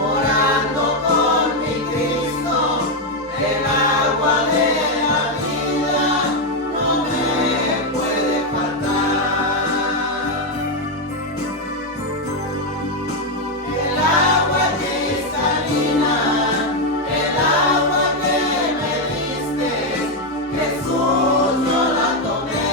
Orando con mi Cristo, el agua de la vida no me puede faltar. El agua cristalina, el agua que me diste, Jesús, yo la tomé.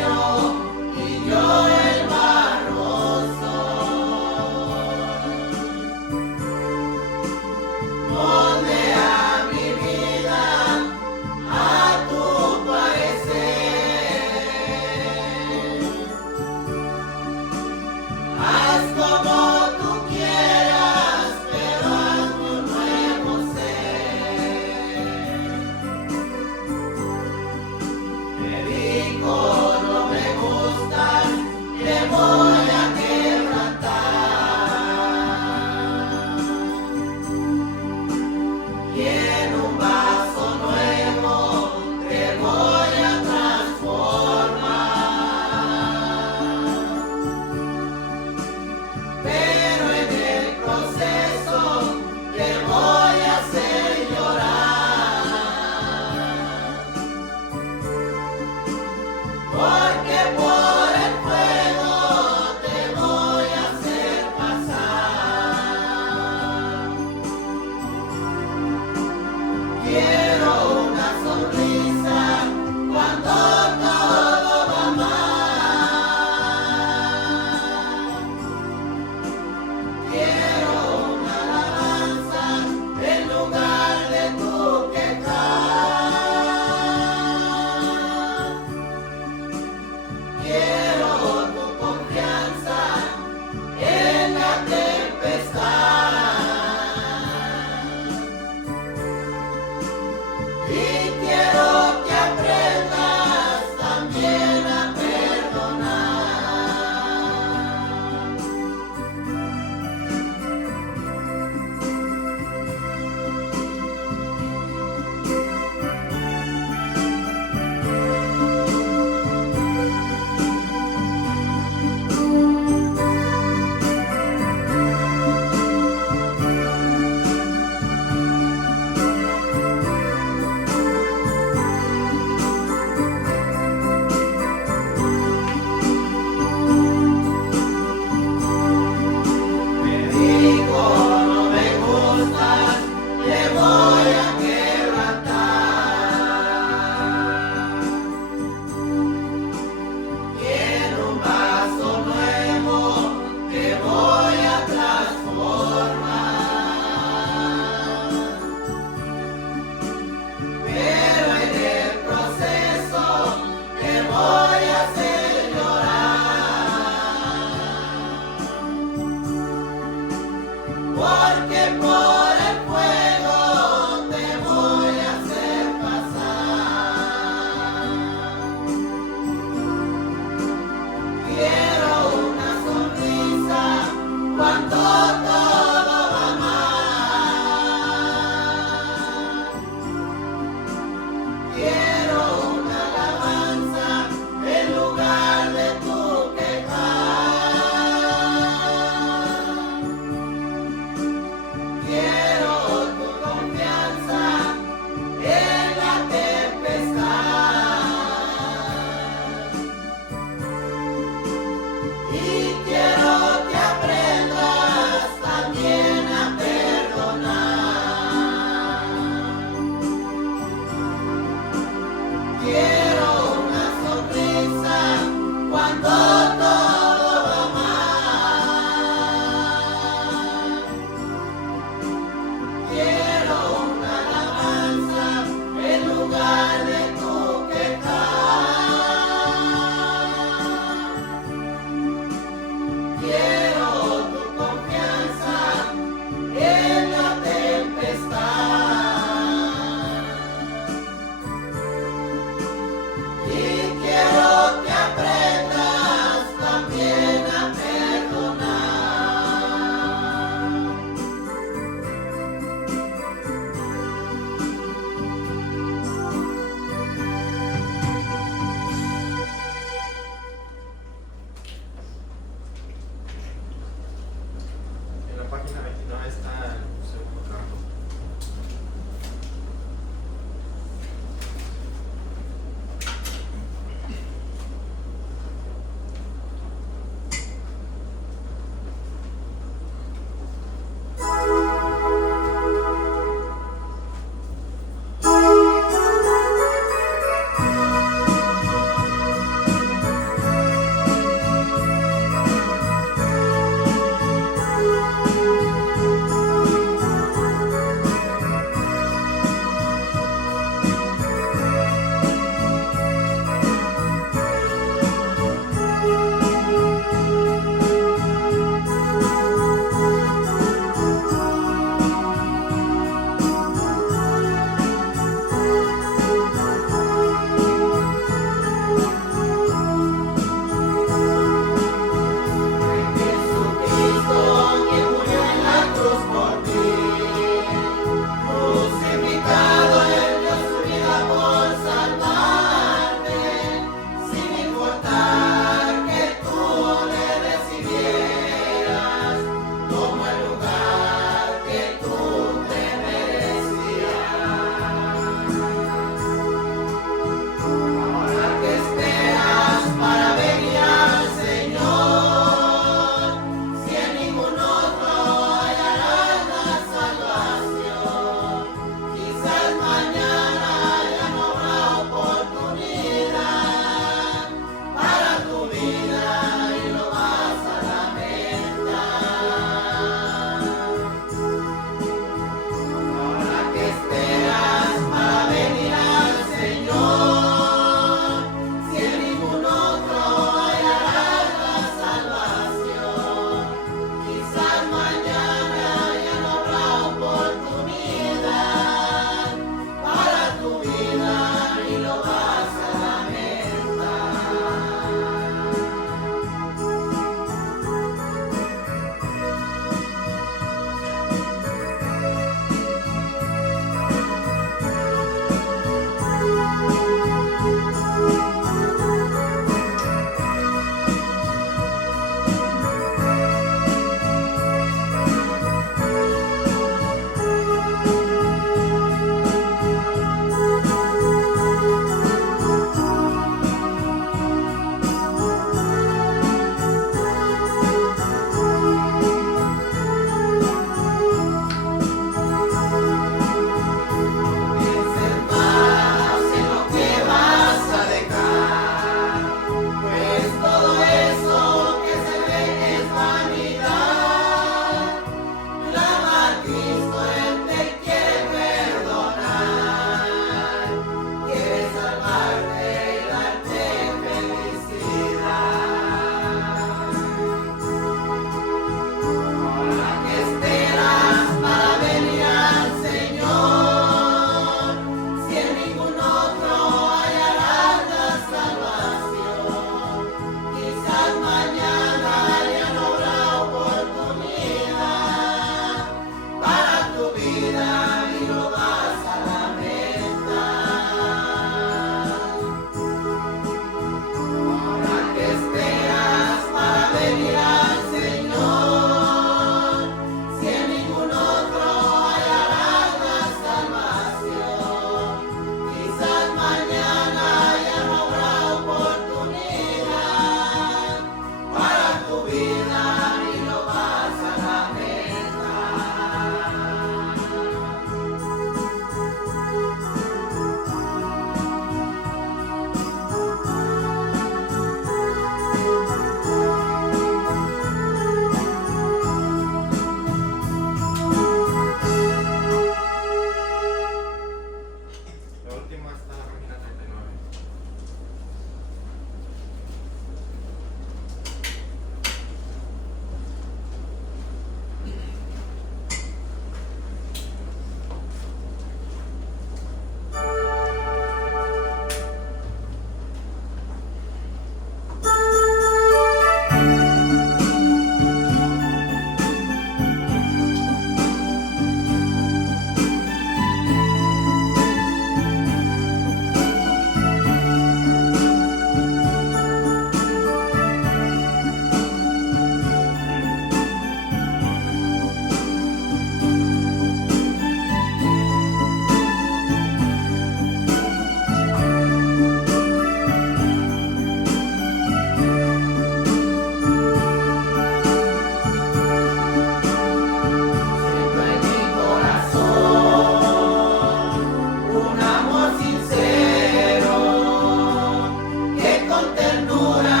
con ternura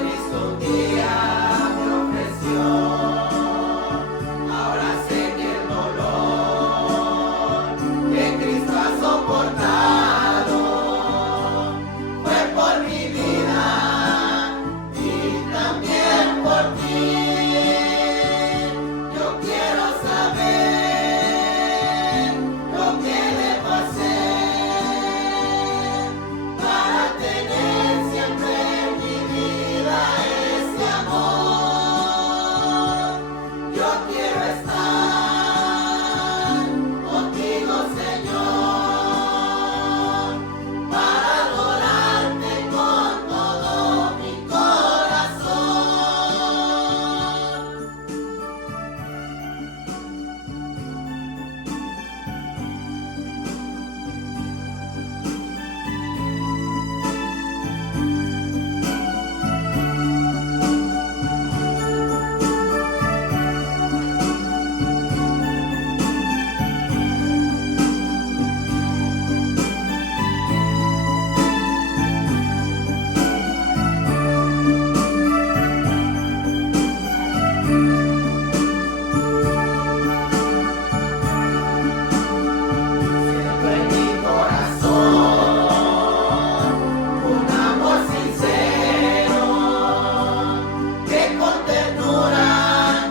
Cristo un día me ofreció. Ahora sé que el dolor que Cristo ha soportado fue por mi vida y también por ti. Yo quiero saber lo que debo hacer para tener siempre en mi vida ese amor. Yo quiero estar contigo, Señor, para adorarte con todo mi corazón. Siento en mi corazón un amor sincero que con ternura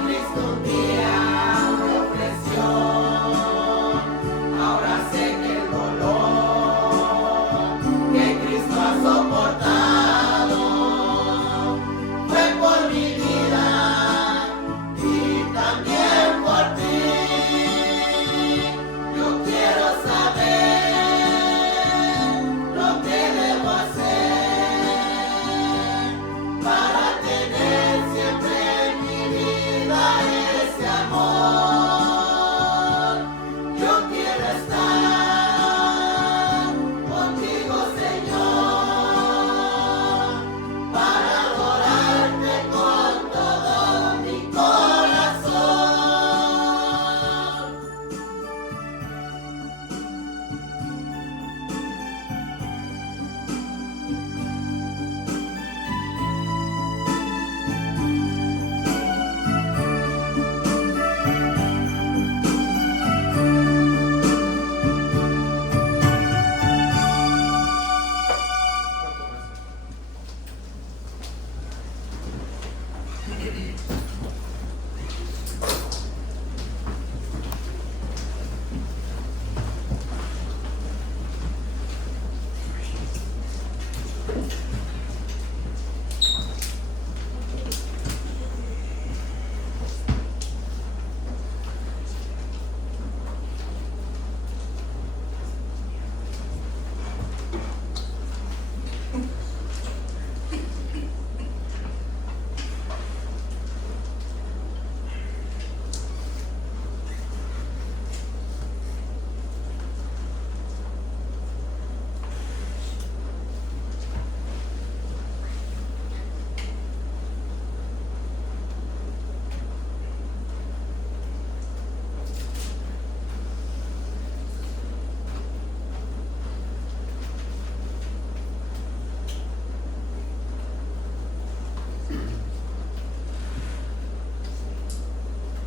Cristo un día me ofreció. Ahora sé que el dolor que Cristo ha soportado fue por mi vida y también por ti. Yo quiero saber lo que debo hacer para tener siempre en mi vida ese amor. Yo quiero estar contigo, Señor, para adorarte con todo mi corazón.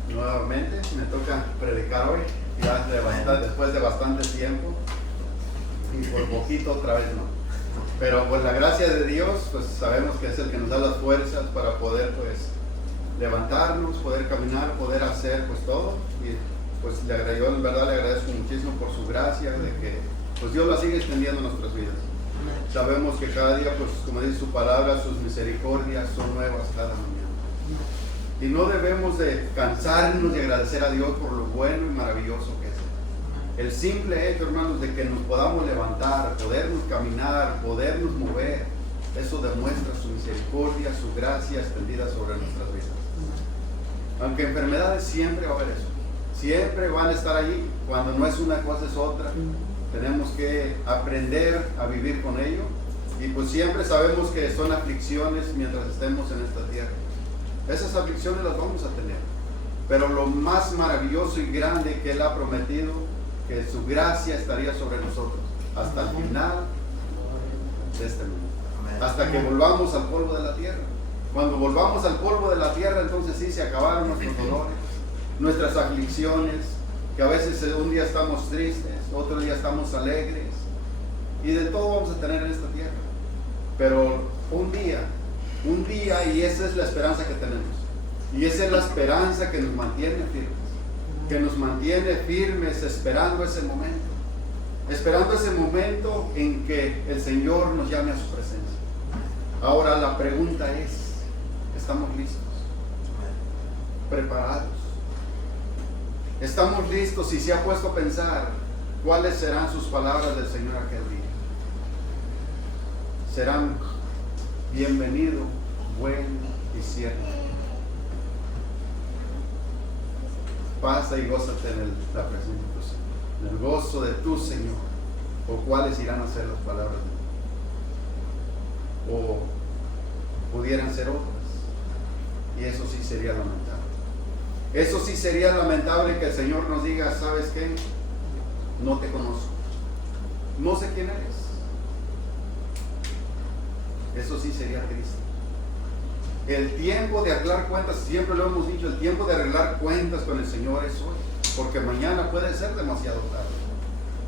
Nuevamente me toca predicar hoy, ya después de bastante tiempo, y por poquito otra vez no. Pero pues la gracia de Dios, pues sabemos que es el que nos da las fuerzas para poder pues levantarnos, poder caminar, poder hacer pues todo. Y pues yo en verdad le agradezco muchísimo por su gracia, de que pues Dios la sigue extendiendo en nuestras vidas. Sabemos que cada día, pues como dice su palabra, sus misericordias son nuevas cada mañana. Y no debemos de cansarnos de agradecer a Dios por lo bueno y maravilloso que es. El simple hecho, hermanos, de que nos podamos levantar, podernos caminar, podernos mover, eso demuestra su misericordia, su gracia extendida sobre nuestras vidas. Aunque enfermedades siempre va a haber eso. Siempre van a estar allí. Cuando no es una cosa es otra. Tenemos que aprender a vivir con ello. Y pues siempre sabemos que son aflicciones mientras estemos en esta tierra. Esas aflicciones las vamos a tener. Pero lo más maravilloso y grande que Él ha prometido, que su gracia estaría sobre nosotros hasta el final de este mundo. hasta que volvamos al polvo de la tierra. Cuando volvamos al polvo de la tierra, entonces sí se acabaron nuestros dolores, nuestras aflicciones, que a veces un día estamos tristes, otro día estamos alegres, y de todo vamos a tener en esta tierra. Pero un día, y esa es la esperanza que tenemos, y esa es la esperanza que nos mantiene firmes, esperando ese momento en que el Señor nos llame a su presencia. Ahora la pregunta es, ¿estamos listos? ¿Preparados? ¿Estamos listos? Si se ha puesto a pensar cuáles serán sus palabras del Señor aquel día. Serán: bienvenido, buen y siervo. Pasa y gózate en la presencia de tu Señor, en el gozo de tu Señor. ¿O cuáles irán a ser las palabras de Dios? O pudieran ser otras. Y eso sí sería lamentable. Eso sí sería lamentable, que el Señor nos diga: ¿sabes qué? No te conozco, no sé quién eres. Eso sí sería triste. El tiempo de arreglar cuentas, siempre lo hemos dicho, el tiempo de arreglar cuentas con el Señor es hoy, porque mañana puede ser demasiado tarde.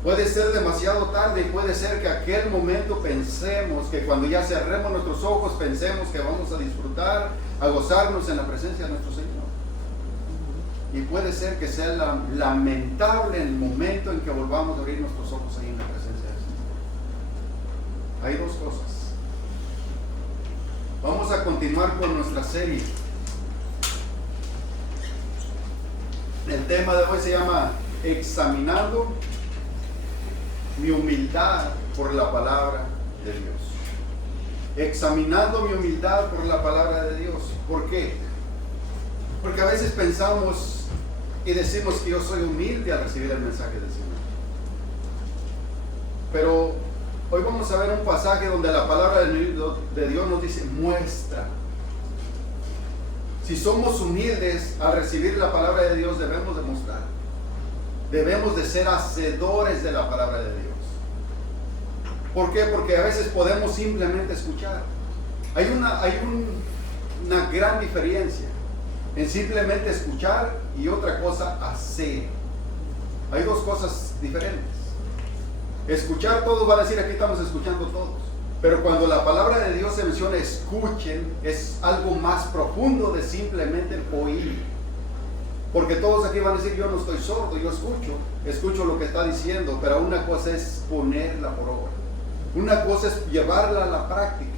Puede ser demasiado tarde, y puede ser que aquel momento pensemos, que cuando ya cerremos nuestros ojos, pensemos que vamos a disfrutar, a gozarnos en la presencia de nuestro Señor. Y puede ser que sea lamentable el momento en que volvamos a abrir nuestros ojos ahí en la presencia del Señor. Hay dos cosas. Vamos a continuar con nuestra serie. El tema de hoy se llama Examinando mi humildad por la palabra de Dios. Examinando mi humildad por la palabra de Dios. ¿Por qué? Porque a veces pensamos y decimos que yo soy humilde al recibir el mensaje del Señor. Pero hoy vamos a ver un pasaje donde la palabra de Dios nos dice: muestra. Si somos humildes al recibir la palabra de Dios, debemos demostrar. Debemos de ser hacedores de la palabra de Dios. ¿Por qué? Porque a veces podemos simplemente escuchar. Hay una gran diferencia en simplemente escuchar y otra cosa hacer. Hay dos cosas diferentes. Escuchar, todos van a decir: aquí estamos escuchando todos. Pero cuando la palabra de Dios se menciona escuchen, es algo más profundo de simplemente oír. Porque todos aquí van a decir: yo no estoy sordo, yo escucho lo que está diciendo, pero una cosa es ponerla por obra. Una cosa es llevarla a la práctica.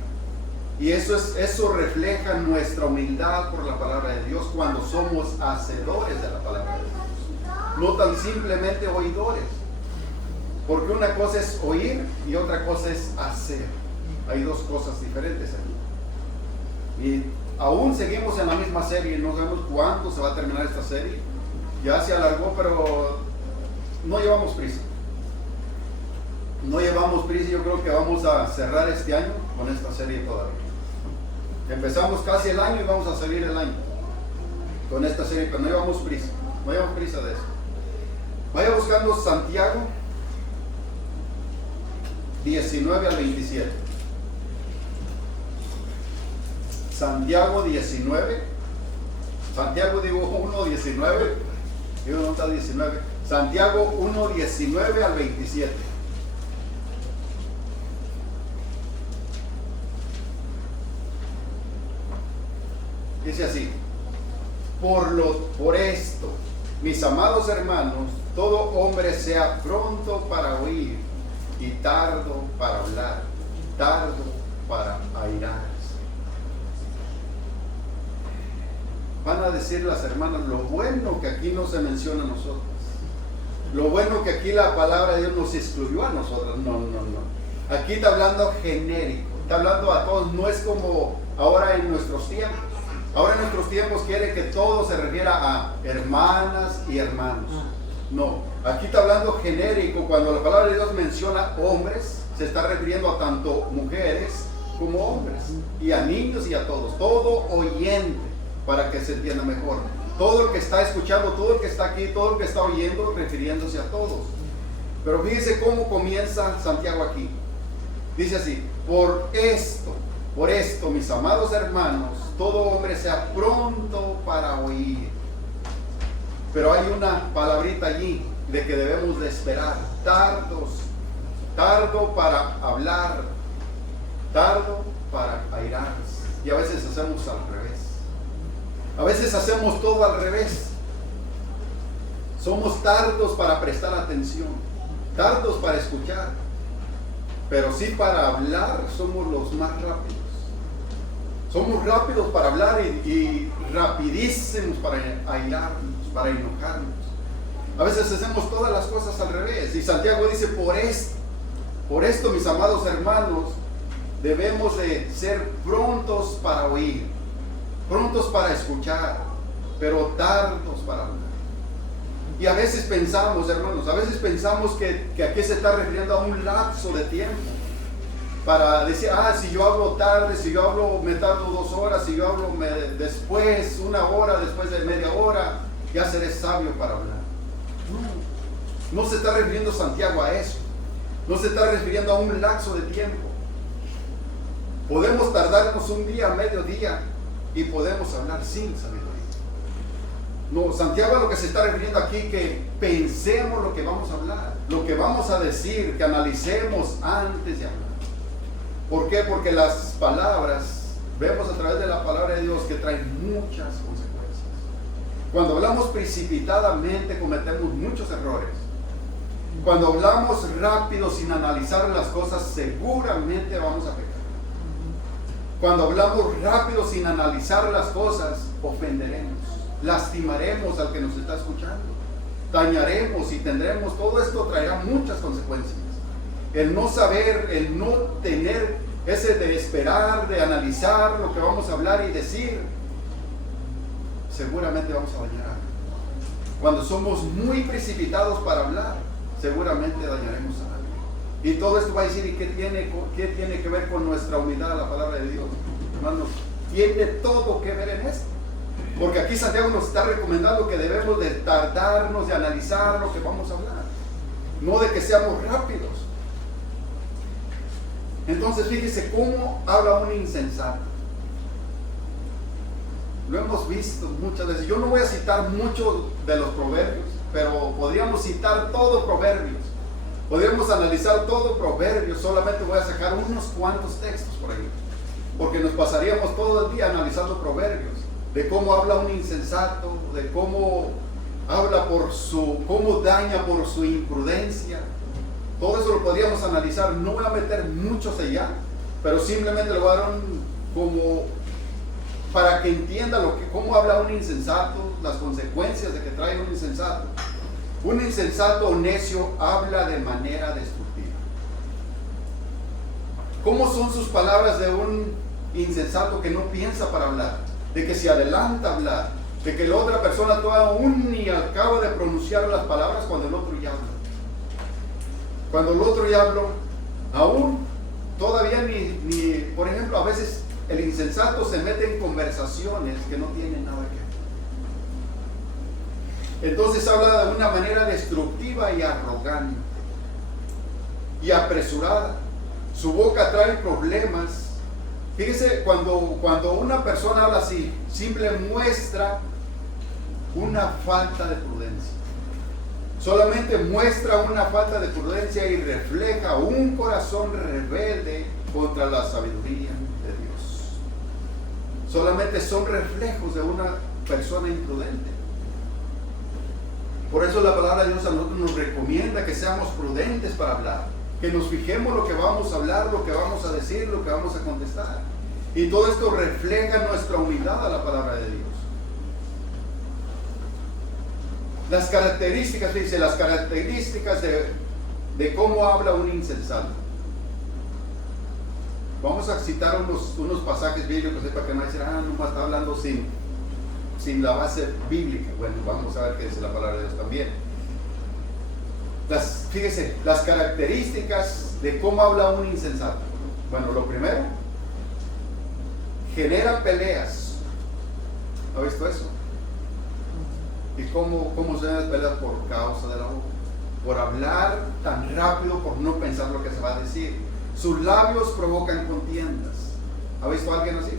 Y eso refleja nuestra humildad por la palabra de Dios cuando somos hacedores de la palabra de Dios. No tan simplemente oidores. Porque una cosa es oír y otra cosa es hacer. Hay dos cosas diferentes aquí. Y aún seguimos en la misma serie. No sabemos cuándo se va a terminar esta serie. Ya se alargó, pero no llevamos prisa. Yo creo que vamos a cerrar este año con esta serie todavía. Empezamos casi el año y vamos a salir el año con esta serie, pero no llevamos prisa de eso. Vaya buscando Santiago 19 al 27. Santiago 19. Santiago 1, 19. Digo, no está 19. Santiago 1, 19 al 27. Dice así: por esto, mis amados hermanos, todo hombre sea pronto para oír y tardo para hablar, tardo para airarse. Van a decir las hermanas: lo bueno que aquí no se menciona a nosotros, lo bueno que aquí la palabra de Dios nos excluyó a nosotros. No. Aquí está hablando genérico, está hablando a todos. No es como ahora en nuestros tiempos. Ahora en nuestros tiempos quiere que todo se refiera a hermanas y hermanos. No, aquí está hablando genérico. Cuando la palabra de Dios menciona hombres, se está refiriendo a tanto mujeres como hombres, y a niños y a todos. Todo oyente, para que se entienda mejor. Todo el que está escuchando, todo el que está aquí, todo el que está oyendo, refiriéndose a todos. Pero fíjense cómo comienza Santiago aquí. Dice así: por esto. Por esto, mis amados hermanos, todo hombre sea pronto para oír. Pero hay una palabrita allí de que debemos de esperar. Tardo para hablar, tardo para airarse. Y a veces hacemos al revés. A veces hacemos todo al revés. Somos tardos para prestar atención, tardos para escuchar, pero sí para hablar somos los más rápidos. Somos rápidos para hablar y rapidísimos para airarnos, para enojarnos. A veces hacemos todas las cosas al revés. Y Santiago dice, por esto, mis amados hermanos, debemos de ser prontos para oír, prontos para escuchar, pero tardos para hablar. Y a veces pensamos, hermanos, que aquí se está refiriendo a un lapso de tiempo. Para decir, si yo hablo tarde, si yo hablo, me tardo 2 horas, si yo hablo después, 1 hora, después de media hora, ya seré sabio para hablar. No se está refiriendo Santiago a eso. No se está refiriendo a un lapso de tiempo. Podemos tardarnos un día, medio día, y podemos hablar sin sabiduría. No, Santiago a lo que se está refiriendo aquí, que pensemos lo que vamos a hablar, lo que vamos a decir, que analicemos antes de hablar. ¿Por qué? Porque las palabras, vemos a través de la palabra de Dios que traen muchas consecuencias. Cuando hablamos precipitadamente cometemos muchos errores. Cuando hablamos rápido sin analizar las cosas, seguramente vamos a pecar. Cuando hablamos rápido sin analizar las cosas, ofenderemos, lastimaremos al que nos está escuchando, dañaremos y tendremos, todo esto traerá muchas consecuencias. El no saber, el no tener ese de esperar, de analizar lo que vamos a hablar y decir, seguramente vamos a dañar algo. Cuando somos muy precipitados para hablar, seguramente dañaremos a alguien. Y todo esto va a decir, ¿y qué tiene que ver con nuestra humildad a la palabra de Dios? Hermanos, tiene todo que ver en esto. Porque aquí Santiago nos está recomendando que debemos de tardarnos, de analizar lo que vamos a hablar. No de que seamos rápidos. Entonces fíjese cómo habla un insensato. Lo hemos visto muchas veces. Yo no voy a citar muchos de los proverbios, pero podríamos citar todo Proverbios. Podríamos analizar todo Proverbios. Solamente voy a sacar unos cuantos textos por ahí. Porque nos pasaríamos todo el día analizando Proverbios. De cómo habla un insensato, de cómo habla cómo daña por su imprudencia. Todo eso lo podríamos analizar. No voy a meter muchos allá, pero simplemente le voy a dar como para que entienda cómo habla un insensato, las consecuencias de que trae un insensato. Un insensato o necio habla de manera destructiva. ¿Cómo son sus palabras de un insensato que no piensa para hablar? De que se adelanta a hablar, de que la otra persona todavía aún ni acaba de pronunciar las palabras cuando el otro ya habla. Cuando el otro ya habló, aún todavía ni, por ejemplo, a veces el insensato se mete en conversaciones que no tienen nada que ver. Entonces habla de una manera destructiva y arrogante y apresurada. Su boca trae problemas. Fíjese, cuando una persona habla así, simplemente muestra una falta de prudencia. Solamente muestra una falta de prudencia y refleja un corazón rebelde contra la sabiduría de Dios. Solamente son reflejos de una persona imprudente. Por eso la palabra de Dios a nosotros nos recomienda que seamos prudentes para hablar, que nos fijemos lo que vamos a hablar, lo que vamos a decir, lo que vamos a contestar. Y todo esto refleja nuestra humildad a la palabra de Dios. Las características, dice, las características de cómo habla un insensato. Vamos a citar unos pasajes bíblicos para que no dicen, no está hablando sin la base bíblica. Bueno, vamos a ver qué dice la palabra de Dios también. Fíjese, las características de cómo habla un insensato. Bueno, lo primero, genera peleas. ¿Ha visto eso? ¿Y cómo se dan las peleas? Por causa de la boca, por hablar tan rápido, por no pensar lo que se va a decir. Sus labios provocan contiendas, ¿Ha visto a alguien así?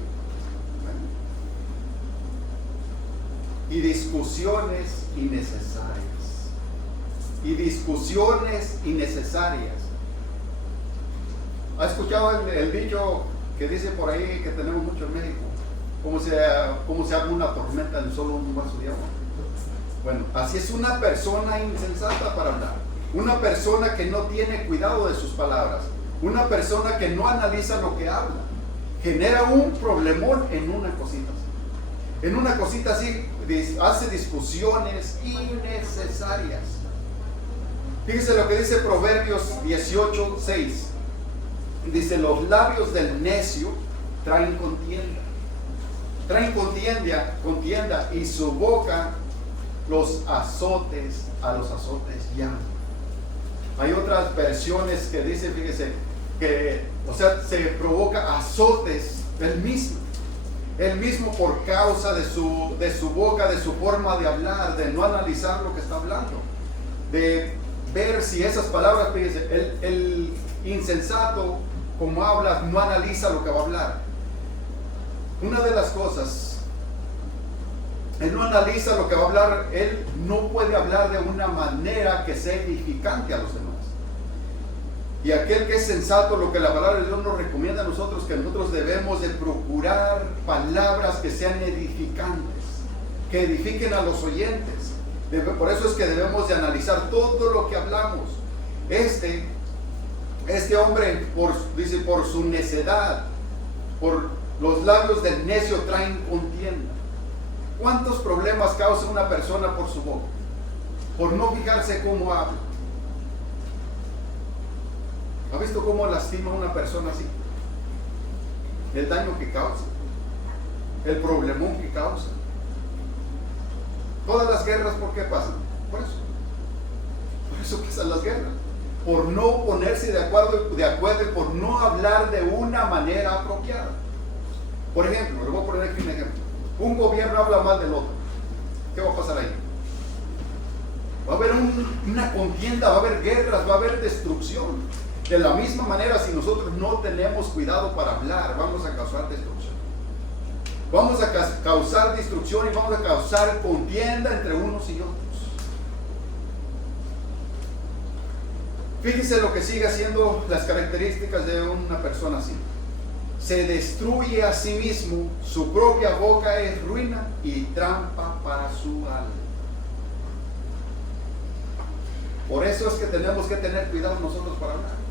Bueno. Y discusiones innecesarias. Y discusiones innecesarias. ¿Ha escuchado el dicho que dice por ahí que tenemos mucho en México? ¿Cómo se arma una tormenta en solo un vaso de agua? Bueno, así es una persona insensata para hablar. Una persona que no tiene cuidado de sus palabras. Una persona que no analiza lo que habla. Genera un problemón en una cosita así. En una cosita así hace discusiones innecesarias. Fíjese lo que dice Proverbios 18:6. Dice: los labios del necio traen contienda. Traen contienda y su boca los azotes a los azotes llama. Hay otras versiones que dicen, fíjese, que, se provoca azotes él mismo por causa de su boca, de su forma de hablar, de no analizar lo que está hablando, de ver si esas palabras, fíjese, el insensato, como habla, no analiza lo que va a hablar. Una de las cosas, él no analiza lo que va a hablar, él no puede hablar de una manera que sea edificante a los demás. Y aquel que es sensato, lo que la palabra de Dios nos recomienda a nosotros, que nosotros debemos de procurar palabras que sean edificantes, que edifiquen a los oyentes. Por eso es que debemos de analizar todo lo que hablamos. Este hombre, dice, por su necedad, por los labios del necio traen contienda. ¿Cuántos problemas causa una persona por su boca? Por no fijarse cómo habla. ¿Ha visto cómo lastima a una persona así? El daño que causa, el problemón que causa. Todas las guerras, ¿por qué pasan? Por eso pasan las guerras. Por no ponerse de acuerdo y por no hablar de una manera apropiada. Por ejemplo, le voy a poner aquí un ejemplo. Un gobierno habla mal del otro. ¿Qué va a pasar ahí? Va a haber una contienda, va a haber guerras, va a haber destrucción. De la misma manera, si nosotros no tenemos cuidado para hablar, vamos a causar destrucción. Vamos a causar destrucción y vamos a causar contienda entre unos y otros. Fíjese lo que sigue haciendo las características de una persona así. Se destruye a sí mismo, su propia boca es ruina y trampa para su alma. Por eso es que tenemos que tener cuidado nosotros para hablar.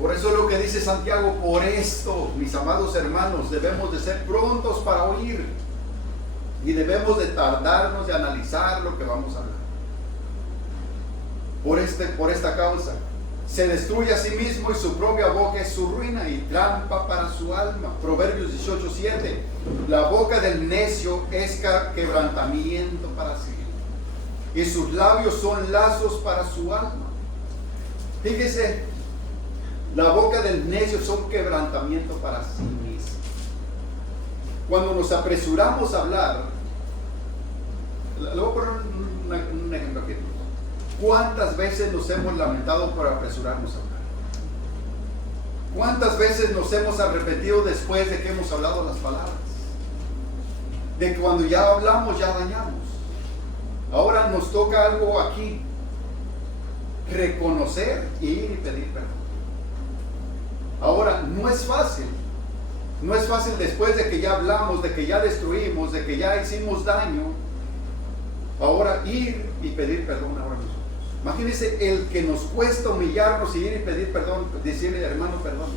Por eso es lo que dice Santiago: por esto, mis amados hermanos, debemos de ser prontos para oír y debemos de tardarnos de analizar lo que vamos a hablar. Por esta causa, se destruye a sí mismo y su propia boca es su ruina y trampa para su alma. Proverbios 18:7. La boca del necio es quebrantamiento para sí, y sus labios son lazos para su alma. Fíjese, la boca del necio son quebrantamiento para sí mismo. Cuando nos apresuramos a hablar, le voy a poner un ejemplo aquí. ¿Cuántas veces nos hemos lamentado por apresurarnos a hablar? ¿Cuántas veces nos hemos arrepentido después de que hemos hablado las palabras? De que cuando ya hablamos ya dañamos. Ahora nos toca algo aquí: reconocer y ir y pedir perdón. Ahora, no es fácil después de que ya hablamos, de que ya destruimos, de que ya hicimos daño, ahora ir y pedir perdón ahora nosotros. Imagínense el que nos cuesta humillarnos y ir y pedir perdón, decirle: hermano, perdón,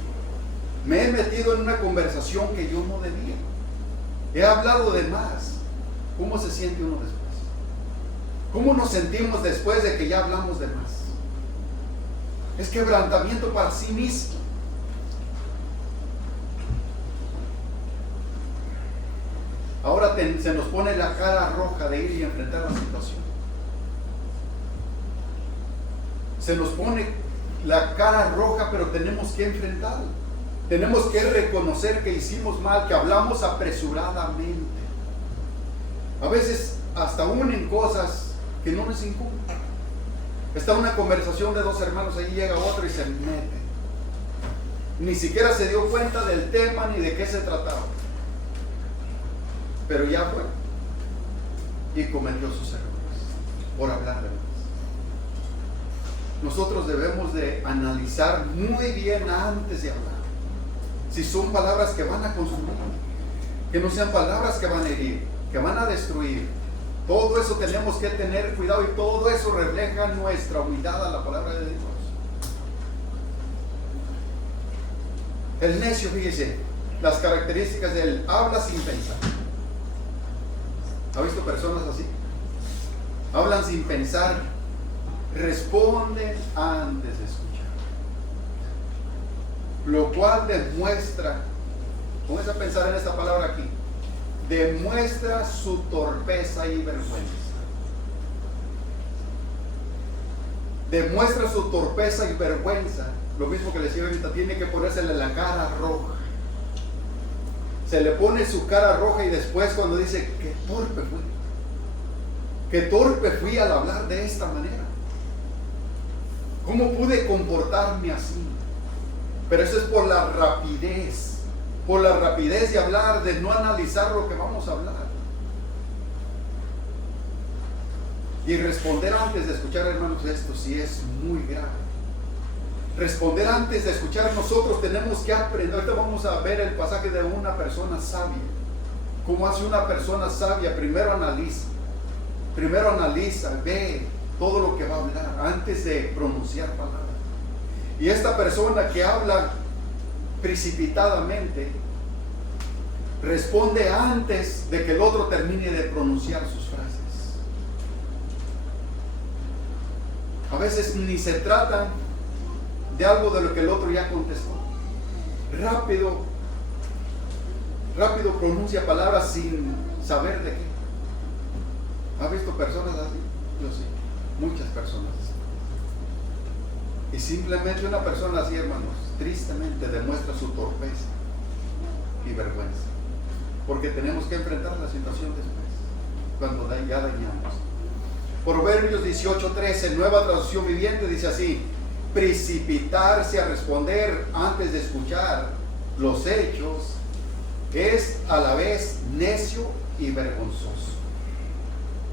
me he metido en una conversación que yo no debía, he hablado de más. ¿Cómo se siente uno después? ¿Cómo nos sentimos después de que ya hablamos de más? Es quebrantamiento para sí mismo. Ahora se nos pone la cara roja de ir y enfrentar la situación. Se nos pone la cara roja, pero tenemos que enfrentarla. Tenemos que reconocer que hicimos mal, que hablamos apresuradamente. A veces hasta aún en cosas que no nos incumben. Está una conversación de dos hermanos, ahí llega otro y se mete. Ni siquiera se dio cuenta del tema ni de qué se trataba. Pero ya fue y cometió sus errores por hablar de más. Nosotros debemos de analizar muy bien antes de hablar. Si son palabras que van a consumir, que no sean palabras que van a herir, que van a destruir. Todo eso tenemos que tener cuidado, y todo eso refleja nuestra humildad a la palabra de Dios. El necio, fíjese, las características de él: habla sin pensar. ¿Ha visto personas así? Hablan sin pensar, responden antes de escuchar. Lo cual demuestra, póngase a pensar en esta palabra aquí, demuestra su torpeza y vergüenza. Demuestra su torpeza y vergüenza. Lo mismo que le decía ahorita, tiene que ponérsele la cara roja. Se le pone su cara roja y después cuando dice, qué torpe fui. Qué torpe fui al hablar de esta manera. ¿Cómo pude comportarme así? Pero eso es por la rapidez. Por la rapidez de hablar, de no analizar lo que vamos a hablar. Y responder antes de escuchar, hermanos, esto sí es muy grave. Responder antes de escuchar, nosotros tenemos que aprender. Ahorita vamos a ver el pasaje de una persona sabia. ¿Cómo hace una persona sabia? Primero analiza, ve todo lo que va a hablar antes de pronunciar palabras. Y esta persona que habla precipitadamente responde antes de que el otro termine de pronunciar sus frases. A veces ni se trata de algo de lo que el otro ya contestó. Rápido pronuncia palabras sin saber de qué. ¿Ha visto personas así? Yo sí, muchas personas. Y simplemente una persona así, hermanos, tristemente demuestra su torpeza y vergüenza. Porque tenemos que enfrentar la situación después, cuando ya dañamos. Proverbios 18:13, Nueva Traducción Viviente, dice así: precipitarse a responder antes de escuchar los hechos es a la vez necio y vergonzoso.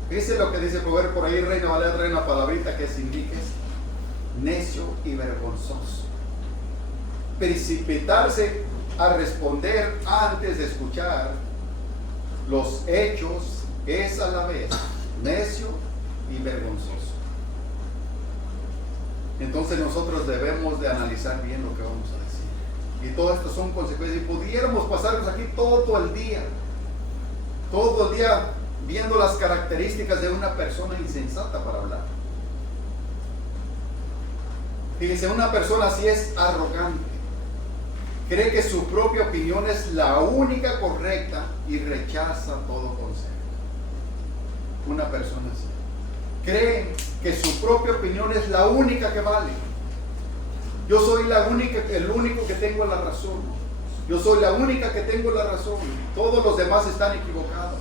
Fíjense lo que dice Proverbio por ahí, Reina Valera, trae una palabrita que se indique: necio y vergonzoso. Precipitarse a responder antes de escuchar los hechos es a la vez necio y vergonzoso. Entonces nosotros debemos de analizar bien lo que vamos a decir. Y todo esto son consecuencias. Y pudiéramos pasarnos aquí todo el día viendo las características de una persona insensata para hablar. Fíjense, una persona así es arrogante. Cree que su propia opinión es la única correcta y rechaza todo consejo. Una persona así cree que su propia opinión es la única que vale. Yo soy el único que tengo la razón. Yo soy la única que tengo la razón. Todos los demás están equivocados.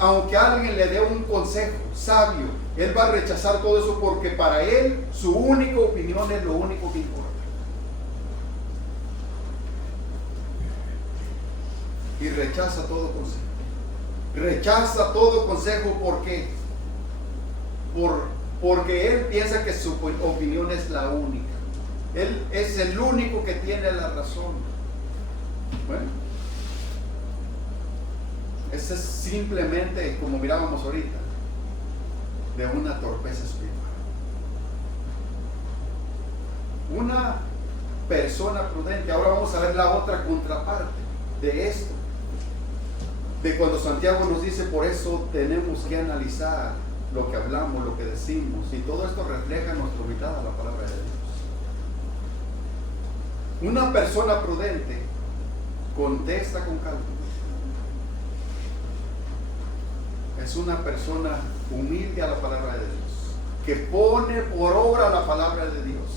Aunque alguien le dé un consejo sabio, él va a rechazar todo eso porque para él su única opinión es lo único que importa. Y rechaza todo consejo. Rechaza todo consejo, ¿por qué? Porque él piensa que su opinión es la única. Él es el único que tiene la razón. Bueno, ese es simplemente, como mirábamos ahorita, de una torpeza espiritual. Una persona prudente. Ahora vamos a ver la otra contraparte de esto. De cuando Santiago nos dice, por eso tenemos que analizar lo que hablamos, lo que decimos, y todo esto refleja nuestra humildad a la palabra de Dios. Una persona prudente contesta con calma. Es una persona humilde a la palabra de Dios, que pone por obra la palabra de Dios.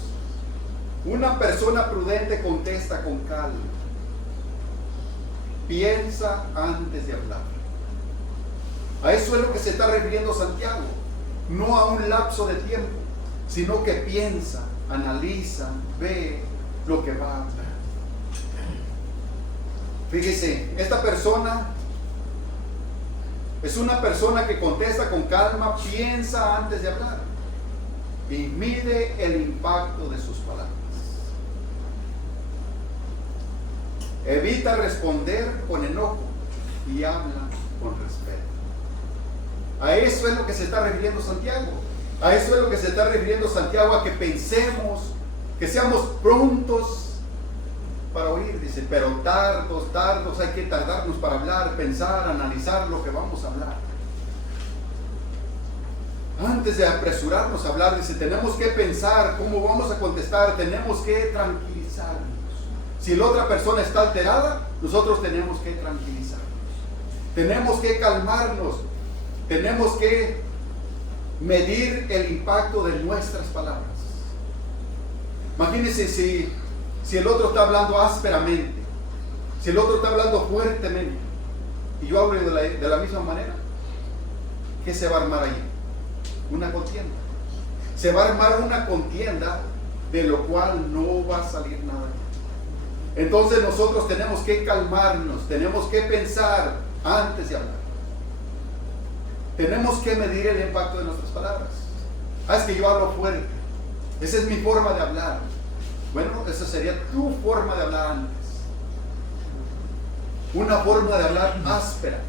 Una persona prudente contesta con calma. Piensa antes de hablar. A eso es lo que se está refiriendo Santiago. No a un lapso de tiempo, sino que piensa, analiza, ve lo que va a hablar. Fíjese, esta persona es una persona que contesta con calma, piensa antes de hablar y mide el impacto de sus palabras. Evita responder con enojo y habla con respeto. A eso es lo que se está refiriendo Santiago. A eso es lo que se está refiriendo Santiago, a que pensemos, que seamos prontos para oír, dice, pero tardos, hay que tardarnos para hablar, pensar, analizar lo que vamos a hablar. Antes de apresurarnos a hablar, dice, tenemos que pensar cómo vamos a contestar, tenemos que tranquilizarnos. Si la otra persona está alterada, nosotros tenemos que tranquilizarnos. Tenemos que calmarnos, tenemos que medir el impacto de nuestras palabras. Imagínense si el otro está hablando ásperamente, si el otro está hablando fuertemente, y yo hablo de la misma manera, ¿qué se va a armar ahí? Una contienda. Se va a armar una contienda de lo cual no va a salir nada. Entonces nosotros tenemos que calmarnos, tenemos que pensar antes de hablar. Tenemos que medir el impacto de nuestras palabras. Es que yo hablo fuerte. Esa es mi forma de hablar. Bueno, esa sería tu forma de hablar antes. Una forma de hablar áspera.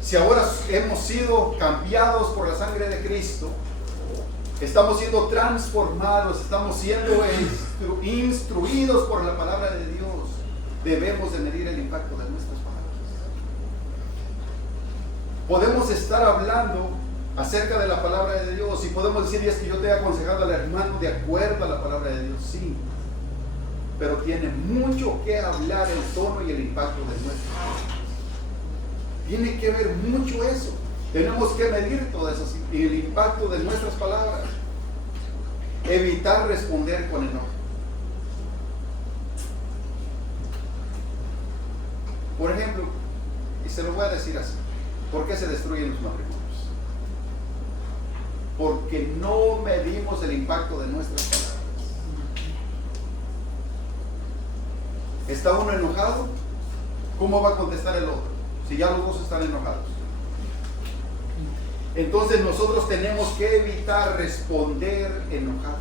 Si ahora hemos sido cambiados por la sangre de Cristo, estamos siendo transformados, estamos siendo instruidos por la palabra de Dios, debemos de medir el impacto de nuestras palabras. Podemos estar hablando acerca de la palabra de Dios y podemos decir, y es que yo te he aconsejado al hermano de acuerdo a la palabra de Dios, sí, pero tiene mucho que hablar el tono y el impacto de nuestras palabras. Tiene que ver mucho eso. Tenemos que medir todo eso y el impacto de nuestras palabras. Evitar responder con enojo. Por ejemplo, y se lo voy a decir así, ¿por qué se destruyen los matrimonios? Porque no medimos el impacto de nuestras palabras. ¿Está uno enojado? ¿Cómo va a contestar el otro? Si ya los dos están enojados. Entonces nosotros tenemos que evitar responder enojados.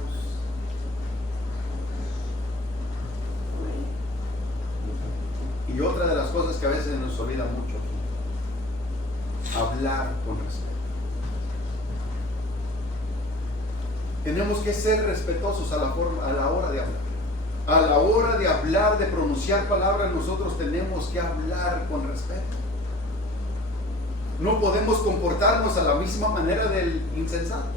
Y otra de las cosas que a veces se nos olvida mucho, hablar con respeto. Tenemos que ser respetuosos a la hora de hablar. A la hora de hablar, de pronunciar palabras, nosotros tenemos que hablar con respeto. No podemos comportarnos a la misma manera del insensato.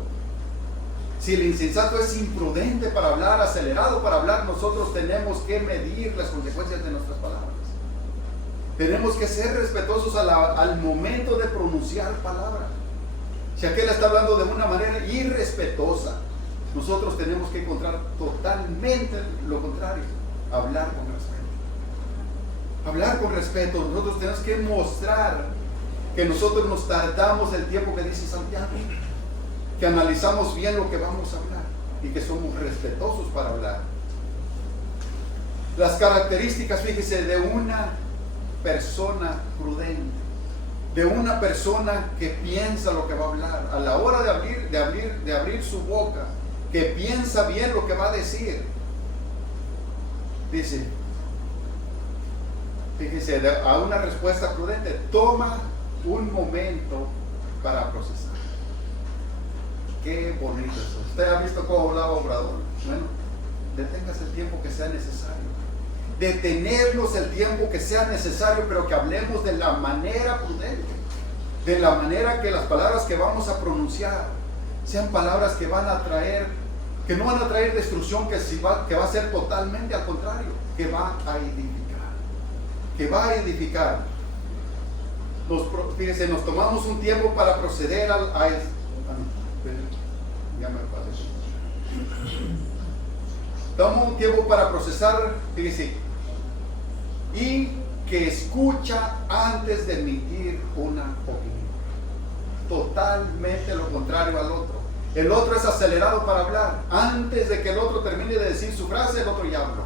Si el insensato es imprudente para hablar, acelerado para hablar, nosotros tenemos que medir las consecuencias de nuestras palabras. Tenemos que ser respetuosos al momento de pronunciar palabras. Si aquel está hablando de una manera irrespetuosa, nosotros tenemos que encontrar totalmente lo contrario, hablar con respeto. Hablar con respeto, nosotros tenemos que mostrar que nosotros nos tardamos el tiempo que dice Santiago, que analizamos bien lo que vamos a hablar y que somos respetuosos para hablar. Las características, fíjese, de una persona prudente, de una persona que piensa lo que va a hablar, a la hora de abrir su boca, que piensa bien lo que va a decir. Dice, fíjese, a una respuesta prudente, toma un momento para procesar. Qué bonito eso. ¿Usted ha visto cómo hablaba Obrador? Bueno, deténgase el tiempo que sea necesario. Detenernos el tiempo que sea necesario, pero que hablemos de la manera prudente, de la manera que las palabras que vamos a pronunciar sean palabras que van a traer, que no van a traer destrucción, que va a ser totalmente al contrario, que va a edificar, que va a edificar. Fíjense, nos tomamos un tiempo para proceder ya me pasé. Tomamos un tiempo para procesar, fíjense, y que escucha antes de emitir una opinión. Totalmente lo contrario al otro. El otro es acelerado para hablar. Antes de que el otro termine de decir su frase, el otro ya habló.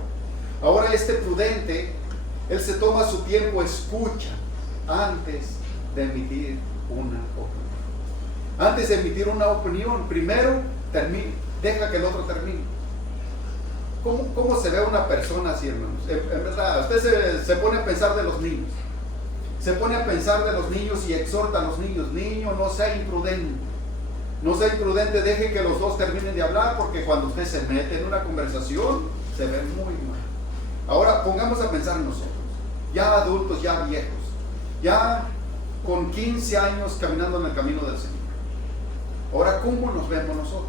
Ahora este prudente, él se toma su tiempo, escucha antes de emitir una opinión. Antes de emitir una opinión, primero deja que el otro termine. ¿Cómo se ve una persona así, hermanos? En verdad, usted se pone a pensar de los niños. Se pone a pensar de los niños y exhorta a los niños: niño, no sea imprudente. No sea imprudente, deje que los dos terminen de hablar, porque cuando usted se mete en una conversación, se ve muy mal. Ahora, pongamos a pensar en nosotros, ya adultos, ya viejos, ya con 15 años caminando en el camino del Señor. Ahora, ¿cómo nos vemos nosotros?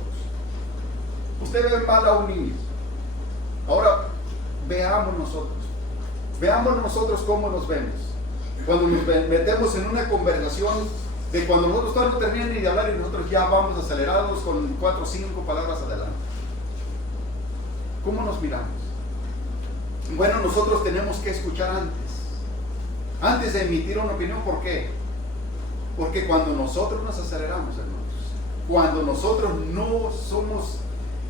Usted ve mal a un niño. Ahora, veamos nosotros cómo nos vemos. Cuando nos metemos en una conversación, de cuando nosotros todavía no terminan ni de hablar y nosotros ya vamos acelerados con 4 o 5 palabras adelante. ¿Cómo nos miramos? Bueno, nosotros tenemos que escuchar antes de emitir una opinión. ¿Por qué? Porque cuando nosotros nos aceleramos, hermanos, cuando nosotros no somos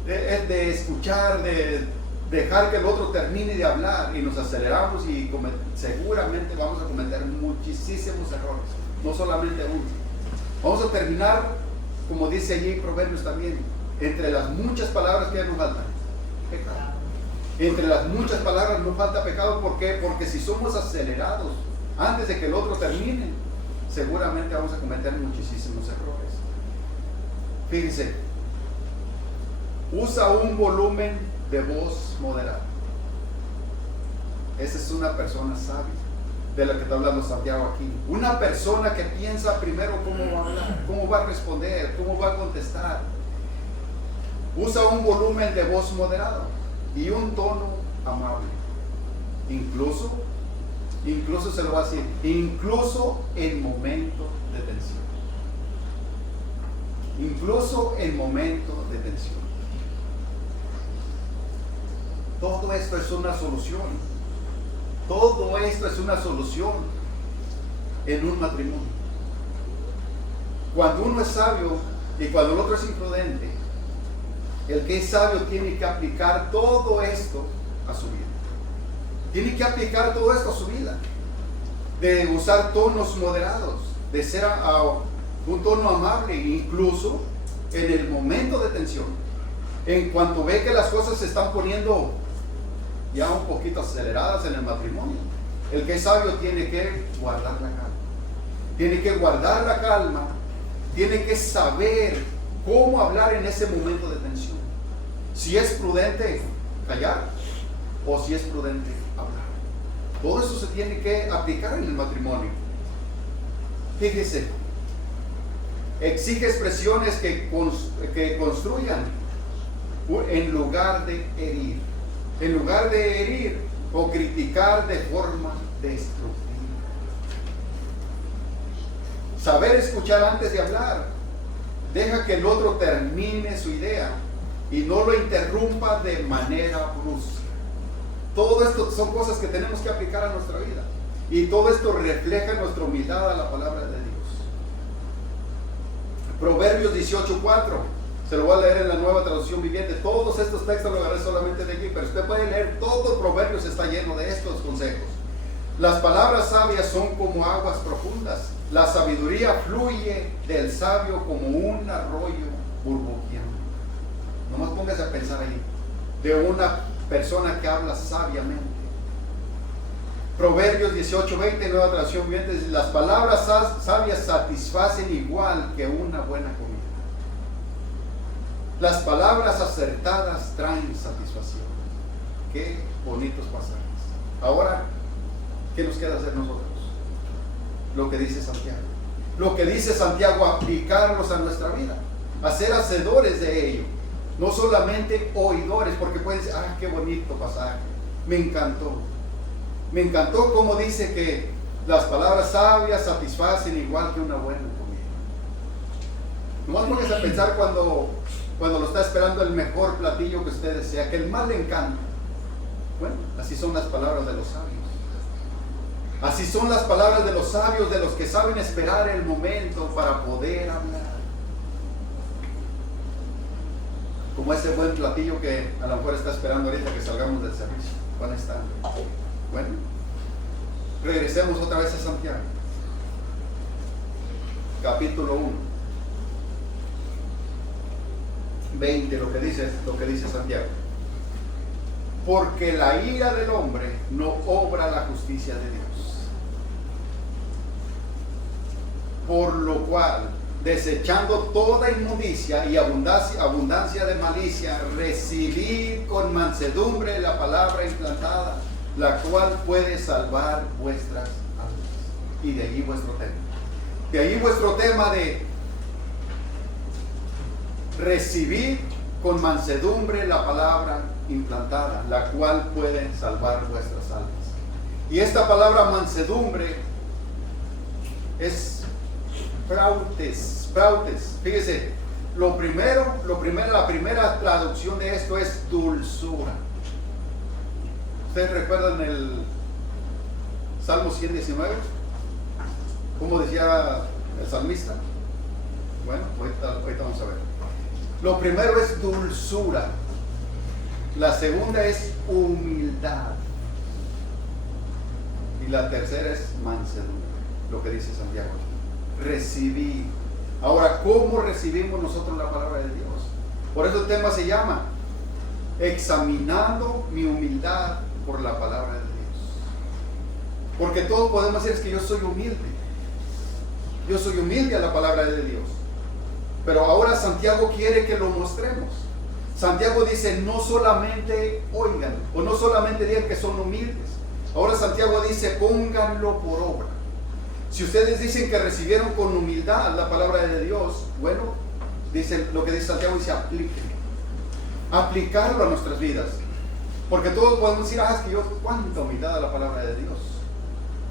de escuchar, de dejar que el otro termine de hablar y nos aceleramos, y seguramente vamos a cometer muchísimos errores, no solamente uno. Vamos a terminar, como dice allí en Proverbios también, entre las muchas palabras que nos faltan, pecado. Entre las muchas palabras nos falta pecado. ¿Por qué? Porque si somos acelerados antes de que el otro termine, seguramente vamos a cometer muchísimos errores. Fíjense, usa un volumen de voz moderado. Esa es una persona sabia, de la que está hablando Santiago aquí. Una persona que piensa primero cómo va a hablar, cómo va a responder, cómo va a contestar. Usa un volumen de voz moderado y un tono amable. Incluso se lo va a decir, incluso en momentos de tensión. Incluso en momentos de tensión. Todo esto es una solución. Todo esto es una solución en un matrimonio. Cuando uno es sabio y cuando el otro es imprudente, el que es sabio tiene que aplicar todo esto a su vida. Tiene que aplicar todo esto a su vida. De usar tonos moderados, de ser un tono amable, incluso en el momento de tensión. En cuanto ve que las cosas se están poniendo ya un poquito aceleradas en el matrimonio, el que es sabio tiene que guardar la calma. Tiene que guardar la calma, tiene que saber cómo hablar en ese momento de tensión. Si es prudente callar o si es prudente hablar. Todo eso se tiene que aplicar en el matrimonio. Fíjese, exige expresiones que construyan en lugar de herir. En lugar de herir o criticar de forma destructiva. Saber escuchar antes de hablar. Deja que el otro termine su idea y no lo interrumpa de manera brusca. Todo esto son cosas que tenemos que aplicar a nuestra vida. Y todo esto refleja nuestra humildad a la palabra de Dios. Proverbios 18:4. Se lo voy a leer en la Nueva Traducción Viviente. Todos estos textos los agarré solamente de aquí, pero usted puede leer todo Proverbios, está lleno de estos consejos. Las palabras sabias son como aguas profundas. La sabiduría fluye del sabio como un arroyo burbujeante. Nomás póngase a pensar ahí, de una persona que habla sabiamente. Proverbios 18:20, Nueva Traducción Viviente, dice: las palabras sabias satisfacen igual que una buena comida. Las palabras acertadas traen satisfacción. Qué bonitos pasajes. Ahora, ¿qué nos queda hacer nosotros? Lo que dice Santiago. Lo que dice Santiago, aplicarlos a nuestra vida. Hacer hacedores de ello. No solamente oidores, porque pueden decir: ¡ah, qué bonito pasaje! Me encantó. Me encantó cómo dice que las palabras sabias satisfacen igual que una buena comida. Nomás pones a pensar cuando lo está esperando el mejor platillo que usted desea, que el más le encanta. Bueno, así son las palabras de los sabios. Así son las palabras de los sabios, de los que saben esperar el momento para poder hablar. como ese buen platillo que a lo mejor está esperando ahorita que salgamos del servicio. ¿Cuál está? Bueno, regresemos otra vez a Santiago, capítulo 1, 20, lo que dice Santiago. Porque la ira del hombre no obra la justicia de Dios. Por lo cual, desechando toda inmundicia y abundancia de malicia, recibid con mansedumbre la palabra implantada, la cual puede salvar vuestras almas. Y de allí vuestro tema. De allí vuestro tema de recibir con mansedumbre la palabra implantada, la cual puede salvar vuestras almas. Y esta palabra mansedumbre es prautes. Fíjese, la primera traducción de esto es dulzura. ¿Ustedes recuerdan el Salmo 119? ¿Cómo decía el salmista? Bueno, ahorita vamos a ver. Lo primero es dulzura. La segunda es humildad. Y la tercera es mansedumbre, lo que dice Santiago. Recibir. Ahora, ¿cómo recibimos nosotros la palabra de Dios? Por eso el tema se llama examinando mi humildad por la palabra de Dios. Porque todos podemos decir, es que yo soy humilde. Yo soy humilde a la palabra de Dios. Pero ahora Santiago quiere que lo mostremos. Santiago dice, no solamente oigan, o no solamente digan que son humildes. Ahora Santiago dice, pónganlo por obra. Si ustedes dicen que recibieron con humildad la palabra de Dios, bueno, dice lo que dice Santiago, dice aplicarlo a nuestras vidas. Porque todos podemos decir, es que yo, cuánta humildad a la palabra de Dios.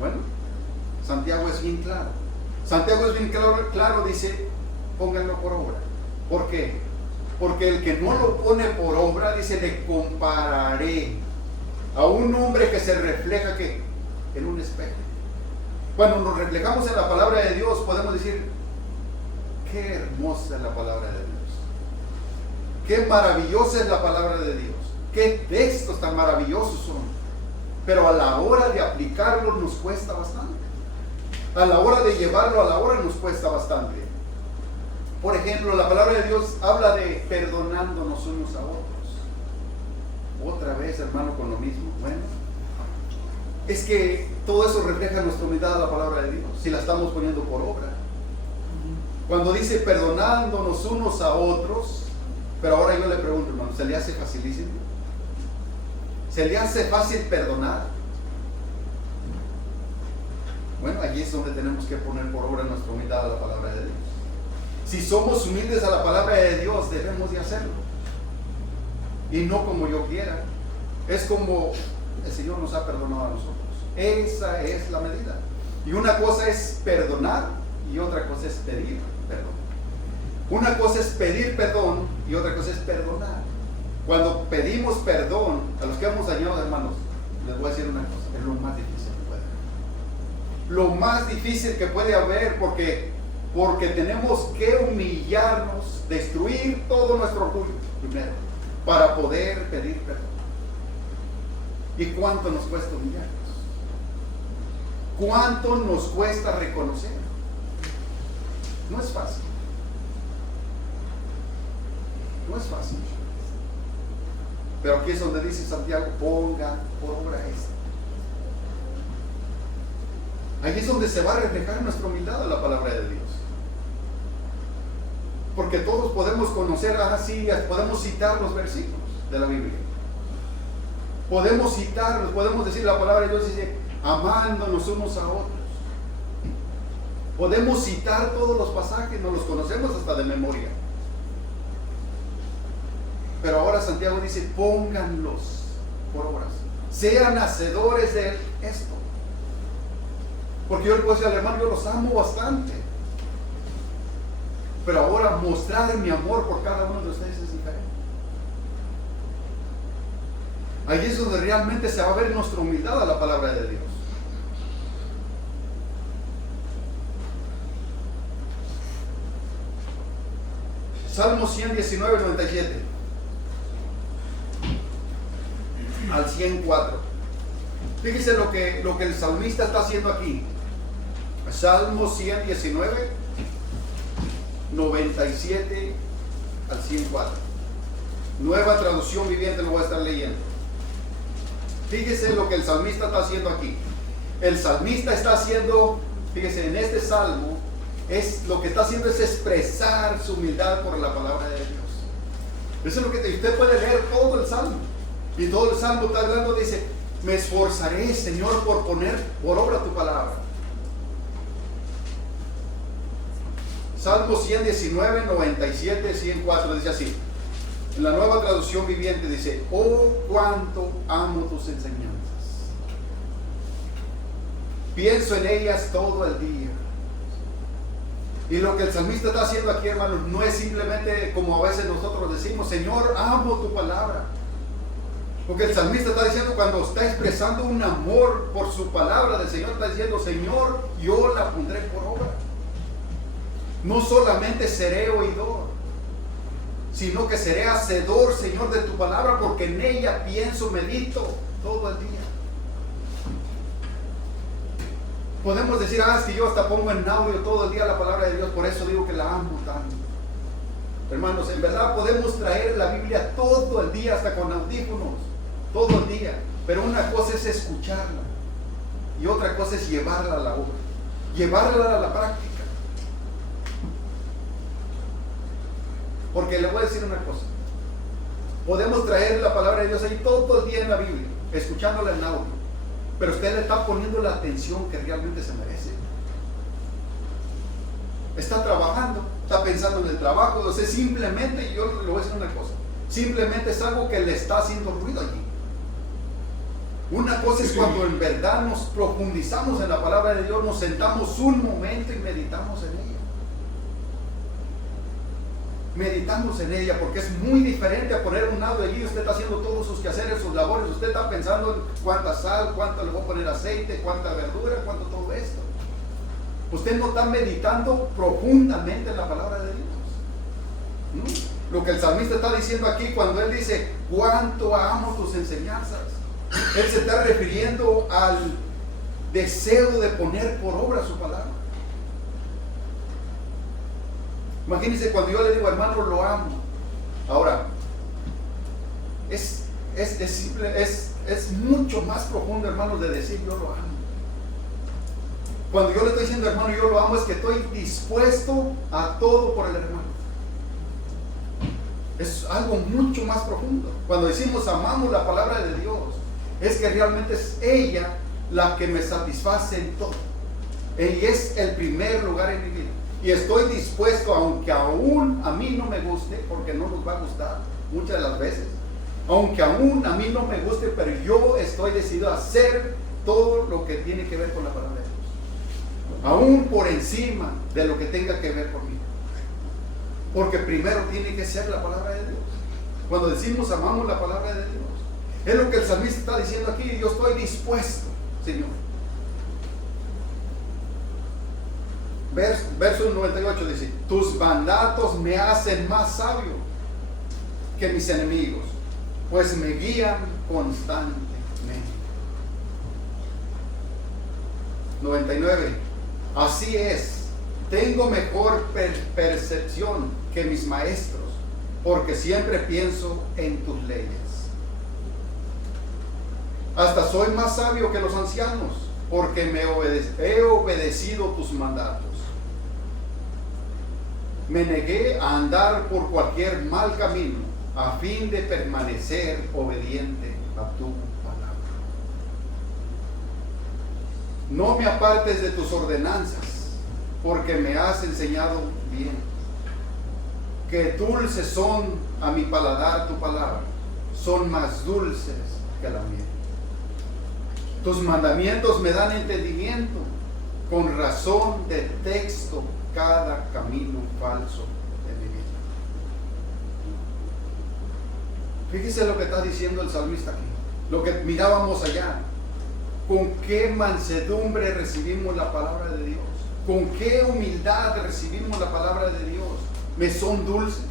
Bueno, Santiago es bien claro. Santiago es bien claro, dice, pónganlo por obra. ¿Por qué? Porque el que no lo pone por obra, dice, le compararé a un hombre que se refleja ¿qué? En un espejo. Cuando nos reflejamos en la palabra de Dios, podemos decir, qué hermosa es la palabra de Dios. Qué maravillosa es la palabra de Dios. Qué textos tan maravillosos son. Pero a la hora de aplicarlos nos cuesta bastante. A la hora de llevarlo a la hora nos cuesta bastante. Por ejemplo, la palabra de Dios habla de perdonándonos unos a otros. Otra vez, hermano, con lo mismo. Bueno, es que todo eso refleja nuestra humildad a la palabra de Dios, si la estamos poniendo por obra. Cuando dice perdonándonos unos a otros, pero ahora yo le pregunto, hermano, ¿se le hace facilísimo? ¿Se le hace fácil perdonar? Bueno, allí es donde tenemos que poner por obra nuestra humildad a la palabra de Dios. Si somos humildes a la palabra de Dios, debemos de hacerlo. Y no como yo quiera. Es como el Señor nos ha perdonado a nosotros. Esa es la medida. Y una cosa es perdonar y otra cosa es pedir perdón. Una cosa es pedir perdón y otra cosa es perdonar. Cuando pedimos perdón, a los que hemos dañado, hermanos, les voy a decir una cosa, es lo más difícil que puede haber. Lo más difícil que puede haber porque tenemos que humillarnos, destruir todo nuestro orgullo primero, para poder pedir perdón. ¿Y cuánto nos cuesta humillarnos? ¿Cuánto nos cuesta reconocer? No es fácil. No es fácil. Pero aquí es donde dice Santiago, ponga por obra esto. Ahí es donde se va a reflejar nuestra humildad a la palabra de Dios. Porque todos podemos conocer, podemos citar los versículos de la Biblia. Podemos citarlos, podemos decir la palabra de Dios dice, amándonos unos a otros. Podemos citar todos los pasajes, nos los conocemos hasta de memoria. Pero ahora Santiago dice, pónganlos por obras. Sean hacedores de esto. Porque yo le puedo decir al hermano, yo los amo bastante. Pero ahora mostrar mi amor por cada uno de ustedes es diferente. Allí es donde realmente se va a ver nuestra humildad a la palabra de Dios. Salmo 119, 97. al 104. Fíjese lo que el salmista está haciendo aquí. Salmo 119, 97 al 104. Nueva traducción viviente, lo voy a estar leyendo. Fíjese lo que el salmista está haciendo aquí. El salmista está haciendo, fíjese, en este salmo, lo que está haciendo es expresar su humildad por la palabra de Dios. Eso es lo que usted puede leer todo el salmo. Y todo el salmo está hablando, dice, me esforzaré, Señor, por poner por obra tu palabra. Salmo 119, 97, 104 dice así. En la nueva traducción viviente dice, oh, cuánto amo tus enseñanzas. Pienso en ellas todo el día. Y lo que el salmista está haciendo aquí, hermanos, no es simplemente como a veces nosotros decimos, Señor, amo tu palabra. Porque el salmista está diciendo, cuando está expresando un amor por su palabra del Señor, está diciendo, Señor, yo la pondré por obra. No solamente seré oidor, sino que seré hacedor, Señor, de tu palabra, porque en ella pienso, medito todo el día. Podemos decir, es que yo hasta pongo en audio todo el día la palabra de Dios, por eso digo que la amo tanto. Hermanos, en verdad podemos traer la Biblia todo el día, hasta con audífonos, todo el día. Pero una cosa es escucharla y otra cosa es llevarla a la obra, llevarla a la práctica. Porque le voy a decir una cosa, podemos traer la palabra de Dios ahí todo el día en la Biblia, escuchándola en audio, pero usted le está poniendo la atención que realmente se merece. Está trabajando, está pensando en el trabajo, o sea, simplemente, yo le voy a decir una cosa, simplemente es algo que le está haciendo ruido allí. Una cosa es cuando en verdad nos profundizamos en la palabra de Dios, nos sentamos un momento y meditamos en ella. Meditamos en ella, porque es muy diferente a poner un audio allí. Usted está haciendo todos sus quehaceres, sus labores, usted está pensando en cuánta sal, cuánto le voy a poner aceite, cuánta verdura, cuánto todo esto. Usted no está meditando profundamente en la palabra de Dios. Lo que el salmista está diciendo aquí, cuando él dice, cuánto amo tus enseñanzas, él se está refiriendo al deseo de poner por obra su palabra. Imagínense cuando yo le digo, hermano, lo amo. Ahora, es simple, es mucho más profundo, hermanos, de decir yo lo amo. Cuando yo le estoy diciendo, hermano, yo lo amo, es que estoy dispuesto a todo por el hermano. Es algo mucho más profundo. Cuando decimos amamos la palabra de Dios, es que realmente es ella la que me satisface en todo. Ella es el primer lugar en mi vida. Y estoy dispuesto, aunque aún a mí no me guste, porque no nos va a gustar muchas de las veces, aunque aún a mí no me guste, pero yo estoy decidido a hacer todo lo que tiene que ver con la palabra de Dios, aún por encima de lo que tenga que ver conmigo, porque primero tiene que ser la palabra de Dios. Cuando decimos amamos la palabra de Dios, es lo que el salmista está diciendo aquí. Yo estoy dispuesto, Señor. Verso 98 dice, tus mandatos me hacen más sabio que mis enemigos, pues me guían constantemente. 99, así es, tengo mejor percepción que mis maestros, porque siempre pienso en tus leyes. Hasta soy más sabio que los ancianos, porque he obedecido tus mandatos. Me negué a andar por cualquier mal camino, a fin de permanecer obediente a tu palabra. No me apartes de tus ordenanzas, porque me has enseñado bien. Que dulces son a mi paladar tu palabra, son más dulces que la miel. Tus mandamientos me dan entendimiento, con razón detesto cada camino falso de mi vida. Fíjese lo que está diciendo el salmista aquí, lo que mirábamos allá. Con qué mansedumbre recibimos la palabra de Dios, con qué humildad recibimos la palabra de Dios. Me son dulces,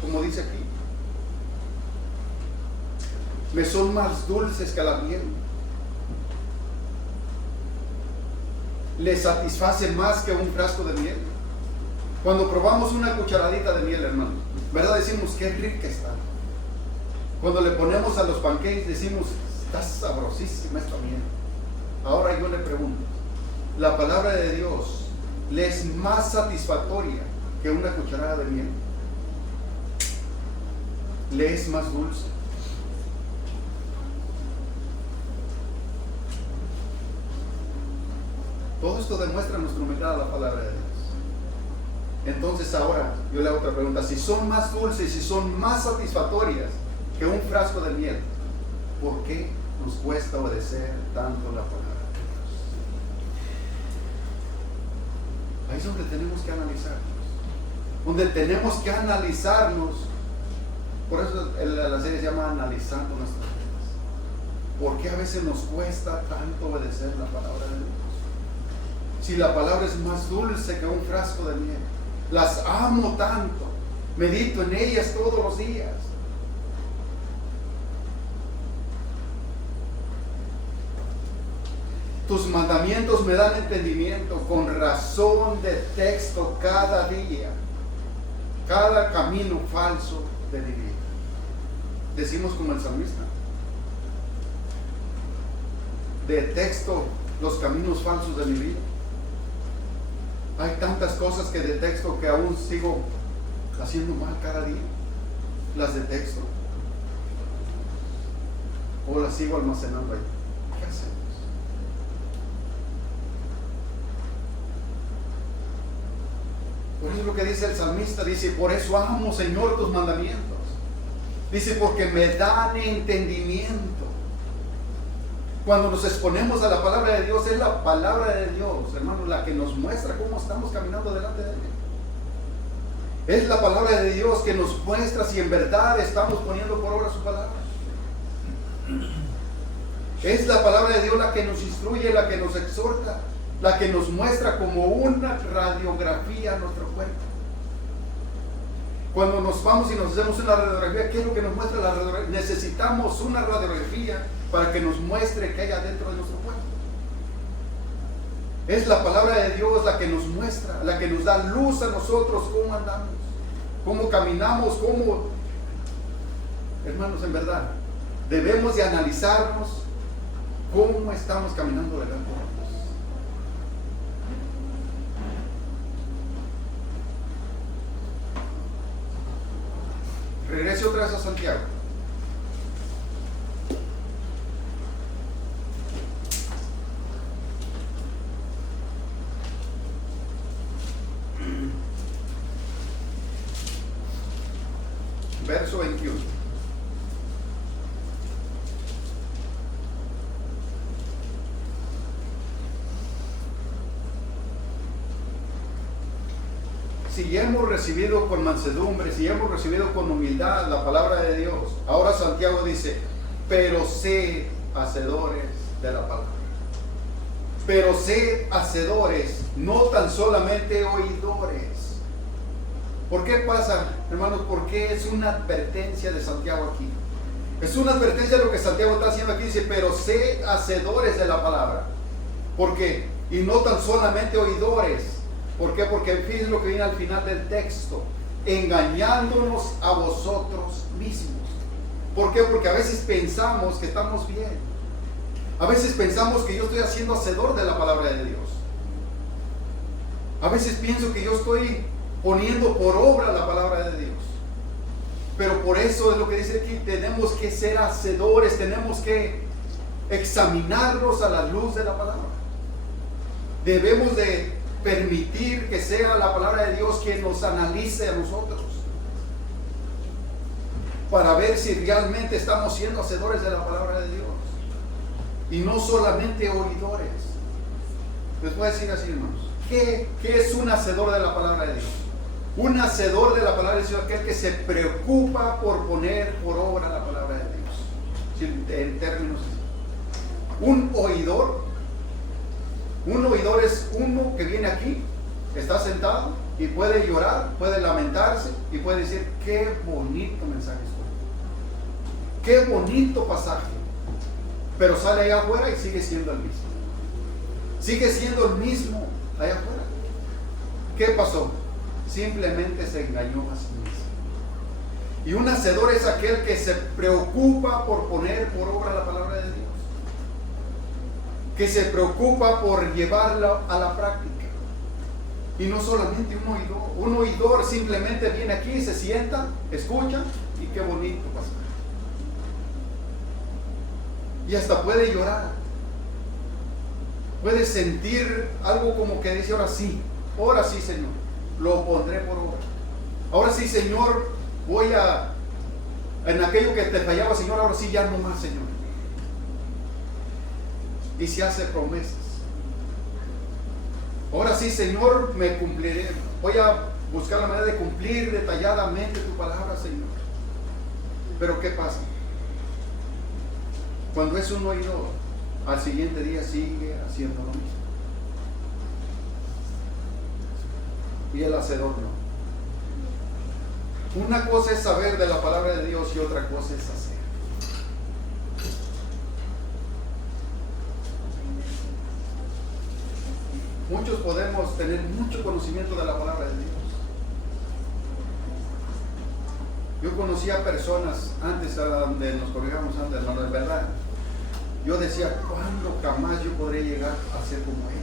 como dice aquí. me son más dulces que la miel. Le satisface más que un frasco de miel. Cuando probamos una cucharadita de miel, hermano, ¿verdad? Decimos, qué rica está. Cuando le ponemos a los pancakes, decimos, está sabrosísima esta miel. Ahora yo le pregunto, ¿la palabra de Dios le es más satisfactoria que una cucharada de miel? ¿Le es más dulce? Todo esto demuestra nuestra humildad a la palabra de Dios. Entonces ahora yo le hago otra pregunta. Si son más dulces, si son más satisfactorias que un frasco de miel, ¿por qué nos cuesta obedecer tanto la palabra de Dios? Ahí es donde tenemos que analizarnos. Donde tenemos que analizarnos. Por eso la serie se llama Analizando nuestras vidas. ¿Por qué a veces nos cuesta tanto obedecer la palabra de Dios? Si la palabra es más dulce que un frasco de miel, las amo tanto, medito en ellas todos los días. Tus mandamientos me dan entendimiento, con razón de texto cada día, cada camino falso de mi vida. Decimos como el salmista, de texto los caminos falsos de mi vida. Hay tantas cosas que detexto que aún sigo haciendo mal cada día. Las detexto. O las sigo almacenando ahí. ¿Qué hacemos? Por eso es lo que dice el salmista. Dice, por eso amo, Señor, tus mandamientos. Dice, porque me dan entendimiento. Cuando nos exponemos a la palabra de Dios, es la palabra de Dios, hermanos, la que nos muestra cómo estamos caminando delante de Él. Es la palabra de Dios que nos muestra si en verdad estamos poniendo por obra su palabra. Es la palabra de Dios la que nos instruye, la que nos exhorta, la que nos muestra como una radiografía a nuestro cuerpo. Cuando nos vamos y nos hacemos una radiografía, ¿qué es lo que nos muestra la radiografía? Necesitamos una radiografía para que nos muestre qué hay adentro de nuestro cuerpo. Es la palabra de Dios la que nos muestra, la que nos da luz a nosotros, cómo andamos, cómo caminamos, cómo... Hermanos, en verdad, debemos de analizarnos cómo estamos caminando delante de Dios. Regrese otra vez a Santiago. Verso 21. Si hemos recibido con mansedumbre, si hemos recibido con humildad la palabra de Dios, ahora Santiago dice, pero sed hacedores de la palabra. Pero sed hacedores, no tan solamente oidores. ¿Por qué pasa, hermanos? Porque es una advertencia de Santiago aquí. Es una advertencia de lo que Santiago está haciendo aquí. Dice, pero sed hacedores de la palabra. ¿Por qué? Y no tan solamente oidores. ¿Por qué? Porque fíjense lo que viene al final del texto. Engañándonos a vosotros mismos. ¿Por qué? Porque a veces pensamos que estamos bien. A veces pensamos que yo estoy haciendo hacedor de la palabra de Dios. A veces pienso que yo estoy poniendo por obra la palabra de Dios. Pero por eso es lo que dice aquí, tenemos que ser hacedores, tenemos que examinarnos a la luz de la palabra. Debemos de permitir que sea la palabra de Dios quien nos analice a nosotros, para ver si realmente estamos siendo hacedores de la palabra de Dios y no solamente oidores. Les voy a decir así, hermanos, ¿qué es un hacedor de la palabra de Dios? Un hacedor de la palabra de Dios es aquel que se preocupa por poner por obra la palabra de Dios. En términos, un oidor es uno que viene aquí, está sentado y puede llorar, puede lamentarse y puede decir, qué bonito mensaje estoy. Qué bonito pasaje. Pero sale allá afuera y sigue siendo el mismo. Sigue siendo el mismo allá afuera. ¿Qué pasó? Simplemente se engañó a sí mismo. Y un hacedor es aquel que se preocupa por poner por obra la palabra de Dios, que se preocupa por llevarla a la práctica. Y no solamente un oidor. Un oidor simplemente viene aquí, se sienta, escucha y qué bonito pasa. Y hasta puede llorar. Puede sentir algo como que dice, ahora sí, Señor, lo pondré por obra. Ahora sí, Señor, voy a, en aquello que te fallaba, Señor, ahora sí, ya no más, Señor. Y se hace promesas. Ahora sí, Señor, me cumpliré. Voy a buscar la manera de cumplir detalladamente tu palabra, Señor. Pero ¿qué pasa? Cuando es un oidor, al siguiente día sigue haciendo lo mismo. Y el hacedor no. Una cosa es saber de la palabra de Dios y otra cosa es hacer. Muchos podemos tener mucho conocimiento de la palabra de Dios. Yo conocía personas antes, donde nos corregamos antes, no es verdad. Yo decía, ¿cuándo jamás yo podré llegar a ser como ellos?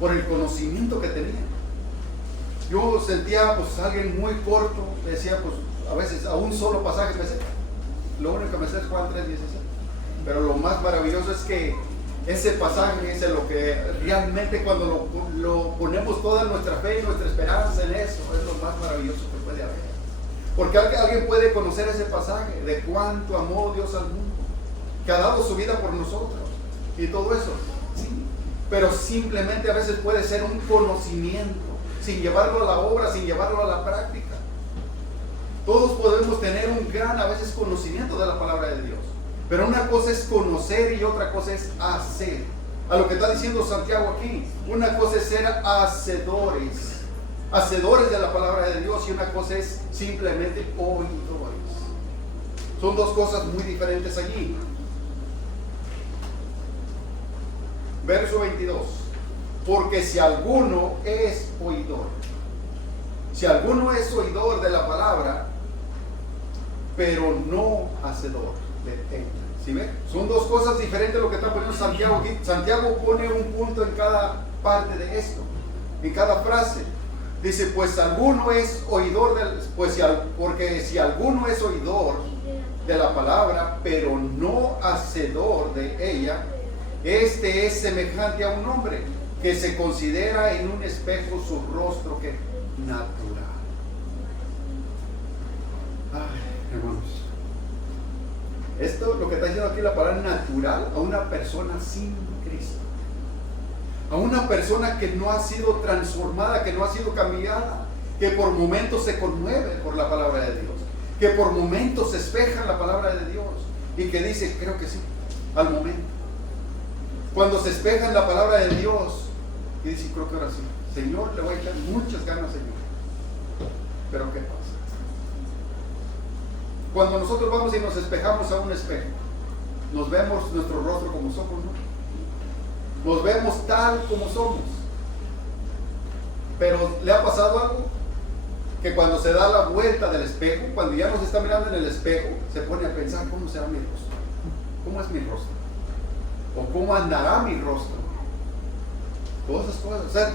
Por el conocimiento que tenían. Yo sentía, pues, alguien muy corto, decía, pues, a veces a un solo pasaje me sé. Lo único que me sé es Juan 3:16. Pero lo más maravilloso es que ese pasaje es lo que realmente cuando lo ponemos toda nuestra fe y nuestra esperanza en eso, es lo más maravilloso que puede haber. Porque alguien puede conocer ese pasaje de cuánto amó Dios al mundo, que ha dado su vida por nosotros y todo eso, sí, pero simplemente a veces puede ser un conocimiento sin llevarlo a la obra, sin llevarlo a la práctica. Todos podemos tener un gran a veces conocimiento de la palabra de Dios, pero una cosa es conocer y otra cosa es hacer. A lo que está diciendo Santiago aquí, una cosa es ser hacedores de la palabra de Dios, y una cosa es simplemente oidores. Son dos cosas muy diferentes allí. Verso 22. Porque si alguno es oidor de la palabra, pero no hacedor de ella. ¿Sí ve? Son dos cosas diferentes lo que está poniendo Santiago aquí. Santiago pone un punto en cada parte de esto, en cada frase. Dice, pues alguno es oidor porque si alguno es oidor de la palabra, pero no hacedor de ella, este es semejante a un hombre que se considera en un espejo su rostro que natural. Ay, hermanos, esto lo que está diciendo aquí la palabra natural a una persona sin Cristo, a una persona que no ha sido transformada, que no ha sido cambiada, que por momentos se conmueve por la palabra de Dios, que por momentos se espeja en la palabra de Dios y que dice, creo que sí, al momento. Cuando se espeja en la palabra de Dios y dice, creo que ahora sí, Señor, le voy a echar muchas ganas, Señor. Pero ¿qué pasa? Cuando nosotros vamos y nos espejamos a un espejo, nos vemos nuestro rostro como somos, ¿no? Nos vemos tal como somos. Pero ¿le ha pasado algo? Que cuando se da la vuelta del espejo, cuando ya nos está mirando en el espejo, se pone a pensar, ¿cómo será mi rostro? ¿Cómo es mi rostro? ¿O cómo andará mi rostro? Todas esas cosas. O sea,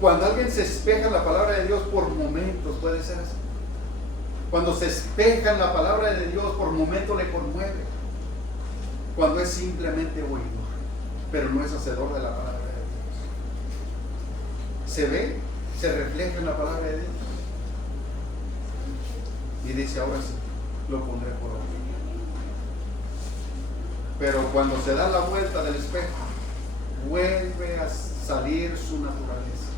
cuando alguien se espeja en la palabra de Dios por momentos, puede ser así. Cuando se espeja en la palabra de Dios por momentos le conmueve. Cuando es simplemente oidor, pero no es hacedor de la palabra de Dios. Se ve, se refleja en la palabra de Dios. Y dice, ahora sí, lo pondré por obra. Pero cuando se da la vuelta del espejo, vuelve a salir su naturaleza.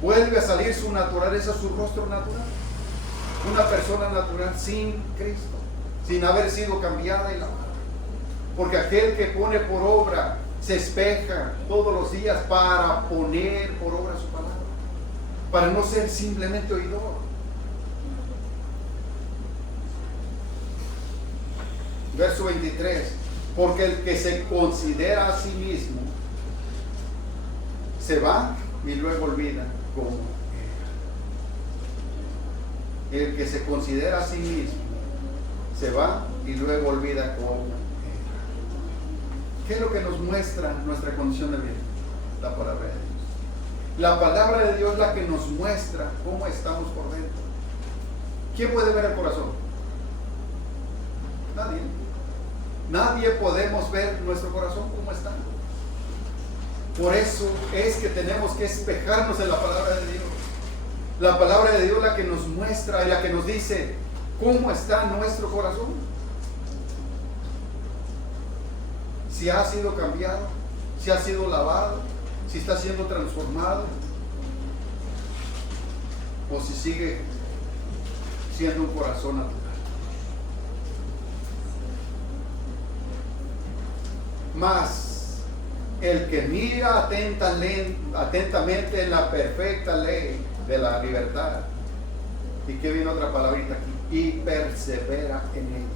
Vuelve a salir su naturaleza, su rostro natural. Una persona natural sin Cristo, sin haber sido cambiada y lavada. Porque aquel que pone por obra, se espeja todos los días para poner por obra su palabra, para no ser simplemente oidor. Verso 23. Porque el que se considera a sí mismo se va y luego olvida cómo era. El que se considera a sí mismo se va y luego olvida cómo era. ¿Qué es lo que nos muestra nuestra condición de vida? La palabra de Dios. La palabra de Dios es la que nos muestra cómo estamos por dentro. ¿Quién puede ver el corazón? Nadie. Nadie podemos ver nuestro corazón cómo está. Por eso es que tenemos que espejarnos en la palabra de Dios. La palabra de Dios es la que nos muestra y la que nos dice cómo está nuestro corazón. Si ha sido cambiado, si ha sido lavado, si está siendo transformado, o si sigue siendo un corazón natural. Mas el que mira atentamente en la perfecta ley de la libertad, y que viene otra palabrita aquí, y persevera en ella,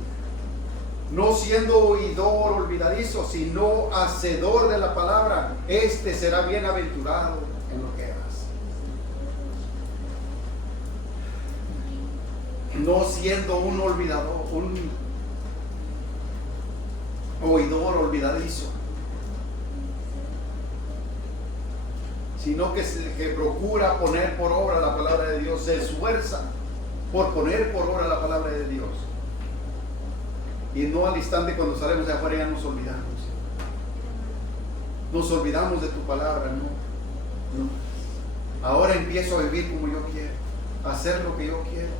no siendo oidor olvidadizo, sino hacedor de la palabra, este será bienaventurado en lo que hace. No siendo un olvidador, un oidor olvidadizo, sino que procura poner por obra la palabra de Dios, se esfuerza por poner por obra la palabra de Dios. Y no al instante cuando salimos de afuera ya nos olvidamos. Nos olvidamos de tu palabra, no. Ahora empiezo a vivir como yo quiero, a hacer lo que yo quiero,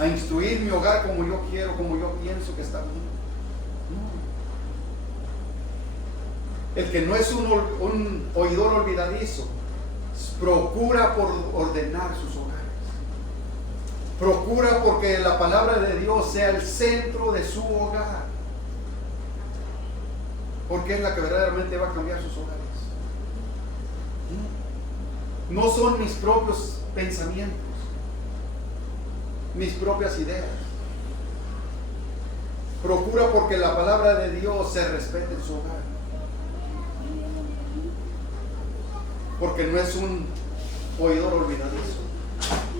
a instruir mi hogar como yo quiero, como yo pienso que está bien. No. El que no es un oidor olvidadizo, procura por ordenar sus hogares. Procura porque la palabra de Dios sea el centro de su hogar. Porque es la que verdaderamente va a cambiar sus hogares. No son mis propios pensamientos, mis propias ideas. Procura porque la palabra de Dios se respete en su hogar. Porque no es un oidor olvidadizo.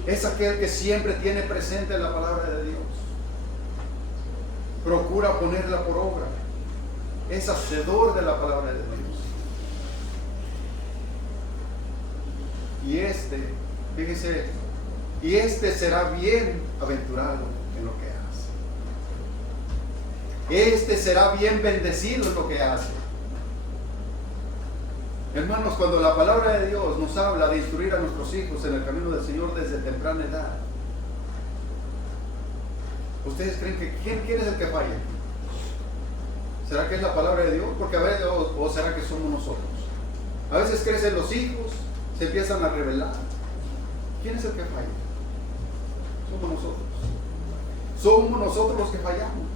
Es aquel que siempre tiene presente la palabra de Dios. Procura ponerla por obra. Es hacedor de la palabra de Dios. Y fíjese, y será bienaventurado en lo que hace. Será bien bendecido en lo que hace. Hermanos, cuando la palabra de Dios nos habla de instruir a nuestros hijos en el camino del Señor desde temprana edad, ¿ustedes creen que quién es el que falla? ¿Será que es la palabra de Dios? Porque a veces, o será que somos nosotros. A veces crecen los hijos, se empiezan a rebelar. ¿Quién es el que falla? Somos nosotros. Somos nosotros los que fallamos.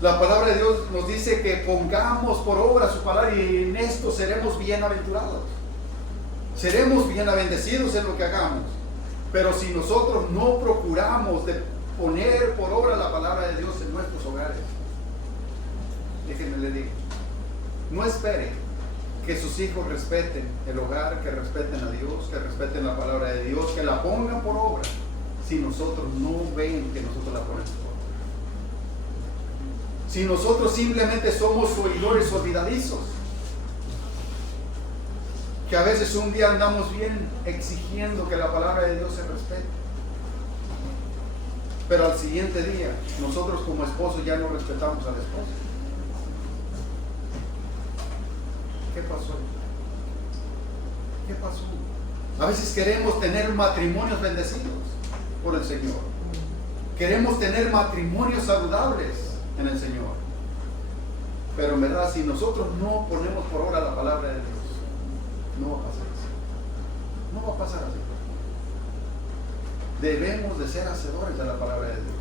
La palabra de Dios nos dice que pongamos por obra su palabra y en esto seremos bienaventurados. Seremos bienavendecidos en lo que hagamos. Pero si nosotros no procuramos de poner por obra la palabra de Dios en nuestros hogares, déjenme le digo, no espere que sus hijos respeten el hogar, que respeten a Dios, que respeten la palabra de Dios, que la pongan por obra, si nosotros no ven que nosotros la ponemos por obra. Si nosotros simplemente somos oidores olvidadizos, que a veces un día andamos bien exigiendo que la palabra de Dios se respete, pero al siguiente día nosotros como esposos ya no respetamos al esposo. ¿Qué pasó? ¿Qué pasó? A veces queremos tener matrimonios bendecidos por el Señor. Queremos tener matrimonios saludables en el Señor. Pero en verdad, si nosotros no ponemos por obra la palabra de Dios, no va a pasar así. No va a pasar así. Debemos de ser hacedores de la palabra de Dios.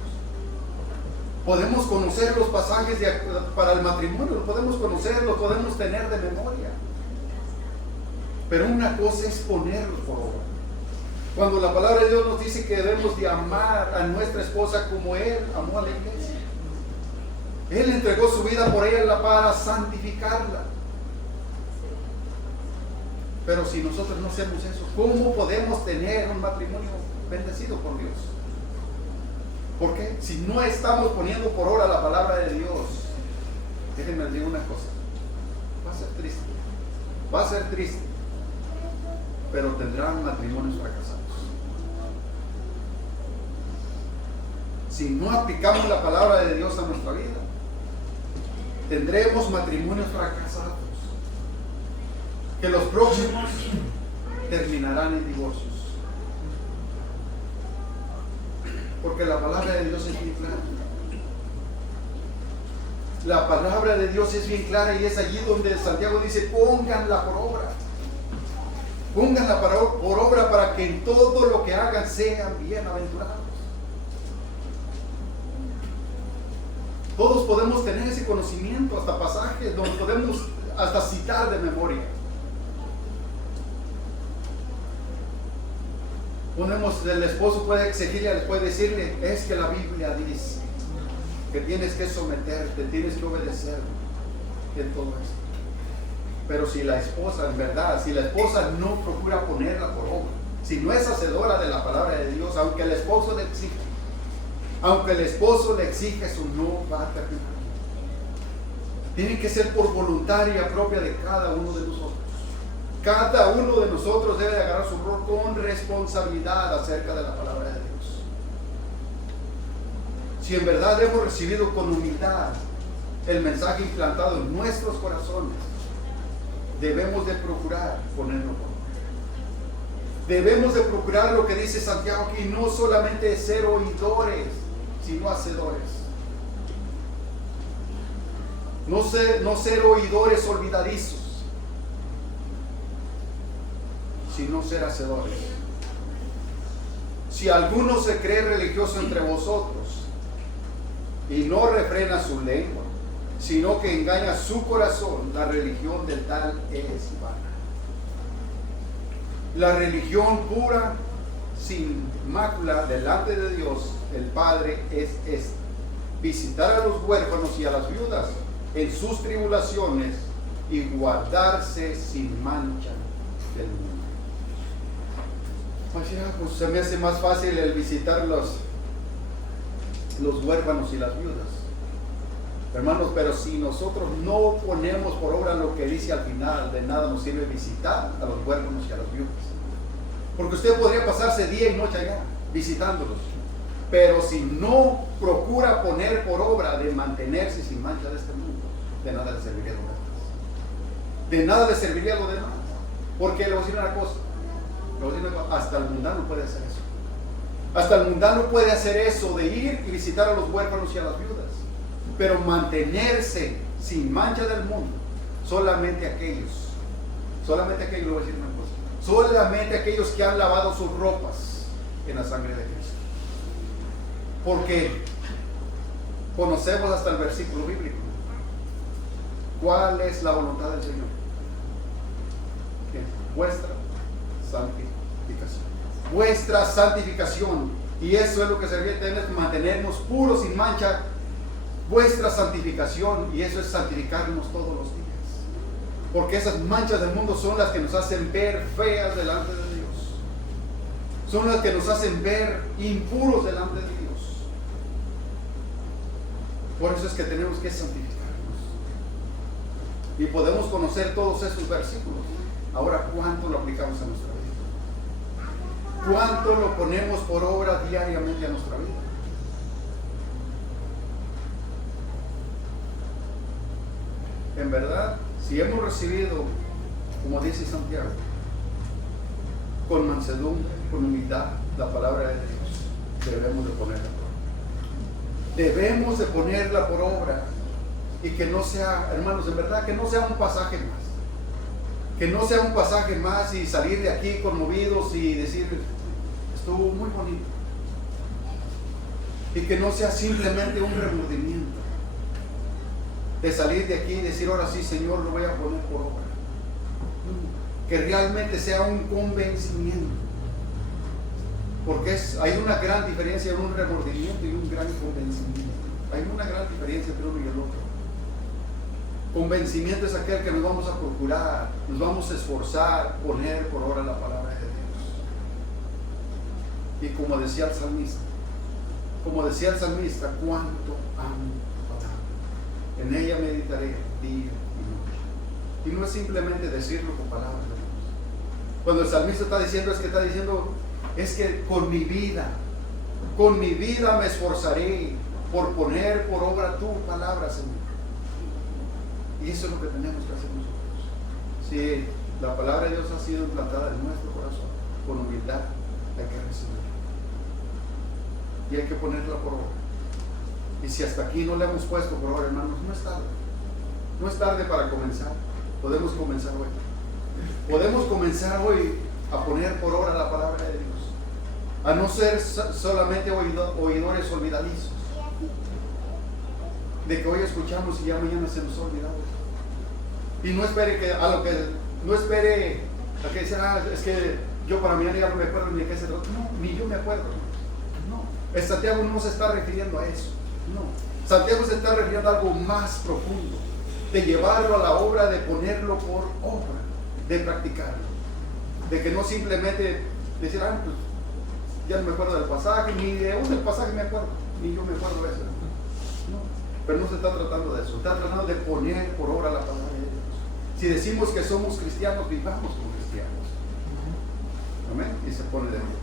Podemos conocer los pasajes para el matrimonio, los podemos conocer, los podemos tener de memoria. Pero una cosa es ponerlos por obra. Cuando la palabra de Dios nos dice que debemos de amar a nuestra esposa como Él amó a la iglesia. Él entregó su vida por ella para santificarla. Pero si nosotros no hacemos eso, ¿cómo podemos tener un matrimonio bendecido por Dios? ¿Por qué? Si no estamos poniendo por obra la palabra de Dios, déjenme decir una cosa, va a ser triste, va a ser triste, pero tendrán matrimonios fracasados. Si no aplicamos la palabra de Dios a nuestra vida, tendremos matrimonios fracasados, que los próximos terminarán en divorcios. Porque la palabra de Dios es bien clara. La palabra de Dios es bien clara y es allí donde Santiago dice, pónganla por obra. Pónganla por obra para que en todo lo que hagan sean bienaventurados. Todos podemos tener ese conocimiento, hasta pasajes donde podemos hasta citar de memoria. El esposo puede exigirle, puede decirle, es que la Biblia dice que tienes que someterte, tienes que obedecer en todo esto. Pero si la esposa, en verdad, si la esposa no procura ponerla por obra, si no es hacedora de la palabra de Dios, aunque el esposo le exige, eso no va a terminar. Tiene que ser por voluntaria propia de cada uno de nosotros. Cada uno de nosotros debe de agarrar su rol con responsabilidad acerca de la palabra de Dios. Si en verdad hemos recibido con humildad el mensaje implantado en nuestros corazones, debemos de procurar ponerlo por obra. Debemos de procurar lo que dice Santiago aquí, no solamente ser oidores, sino hacedores. No ser oidores olvidadizos, sino ser hacedores. Si alguno se cree religioso entre vosotros y no refrena su lengua, sino que engaña su corazón, la religión del tal es vana. La religión pura, sin mácula delante de Dios el Padre, es esta: visitar a los huérfanos y a las viudas en sus tribulaciones y guardarse sin mancha del mundo. Pues se me hace más fácil el visitar los huérfanos y las viudas, hermanos, pero si nosotros no ponemos por obra lo que dice al final, de nada nos sirve visitar a los huérfanos y a las viudas. Porque usted podría pasarse día y noche allá visitándolos, pero si no procura poner por obra de mantenerse sin mancha de este mundo, de nada le serviría lo demás. De nada le serviría lo demás. Porque le voy a decir una cosa, hasta el mundano puede hacer eso. Hasta el mundano puede hacer eso de ir y visitar a los huérfanos y a las viudas. Pero mantenerse sin mancha del mundo, solamente aquellos, le voy a decir una cosa, solamente aquellos que han lavado sus ropas en la sangre de Cristo. Porque conocemos hasta el versículo bíblico. ¿Cuál es la voluntad del Señor? Vuestra santificación. Vuestra santificación. Y eso es lo que se refiere, tenemos que mantenernos puros, sin mancha. Vuestra santificación. Y eso es santificarnos todos los días. Porque esas manchas del mundo son las que nos hacen ver feas delante de Dios. Son las que nos hacen ver impuros delante de Dios. Por eso es que tenemos que santificarnos. Y podemos conocer todos esos versículos. Ahora, ¿cuánto lo aplicamos a nuestra vida? ¿Cuánto lo ponemos por obra diariamente a nuestra vida? En verdad, si hemos recibido, como dice Santiago, con mansedumbre, con humildad, la palabra de Dios, debemos de ponerla por obra. Debemos de ponerla por obra. Y que no sea, hermanos, en verdad, que no sea un pasaje más. Que no sea un pasaje más y salir de aquí conmovidos y decir, estuvo muy bonito. Y que no sea simplemente un remordimiento. De salir de aquí y decir, ahora sí, Señor, lo voy a poner por obra. Que realmente sea un convencimiento. Porque hay una gran diferencia en un remordimiento y un gran convencimiento. Hay una gran diferencia entre uno y el otro. Convencimiento es aquel que nos vamos a procurar, nos vamos a esforzar, poner por obra la palabra de Dios. Y como decía el salmista, cuánto amo tu palabra. En ella meditaré día y noche. Y no es simplemente decirlo con palabras de Dios. Cuando el salmista está diciendo, es que con mi vida me esforzaré por poner por obra tu palabra, Señor. Y eso es lo que tenemos que hacer nosotros. Si la palabra de Dios ha sido implantada en nuestro corazón, con humildad hay que recibirla. Y hay que ponerla por obra. Y si hasta aquí no la hemos puesto por obra, hermanos, no es tarde. No es tarde para comenzar. Podemos comenzar hoy. Podemos comenzar hoy a poner por obra la palabra de Dios. A no ser solamente oidores olvidadizos. De que hoy escuchamos y ya mañana se nos ha olvidado. Y no espere a que diga, es que yo para mí ya no me acuerdo ni de qué se trata. No, ni yo me acuerdo. No. El Santiago no se está refiriendo a eso. No. Santiago se está refiriendo a algo más profundo. De llevarlo a la obra, de ponerlo por obra, de practicarlo. De que no simplemente decir, pues ya no me acuerdo del pasaje, ni de un del pasaje me acuerdo, ni yo me acuerdo de eso. No. Pero no se está tratando de eso, se está tratando de poner por obra la palabra de Dios. Si decimos que somos cristianos, vivamos como cristianos. Amén. Y se pone de pie.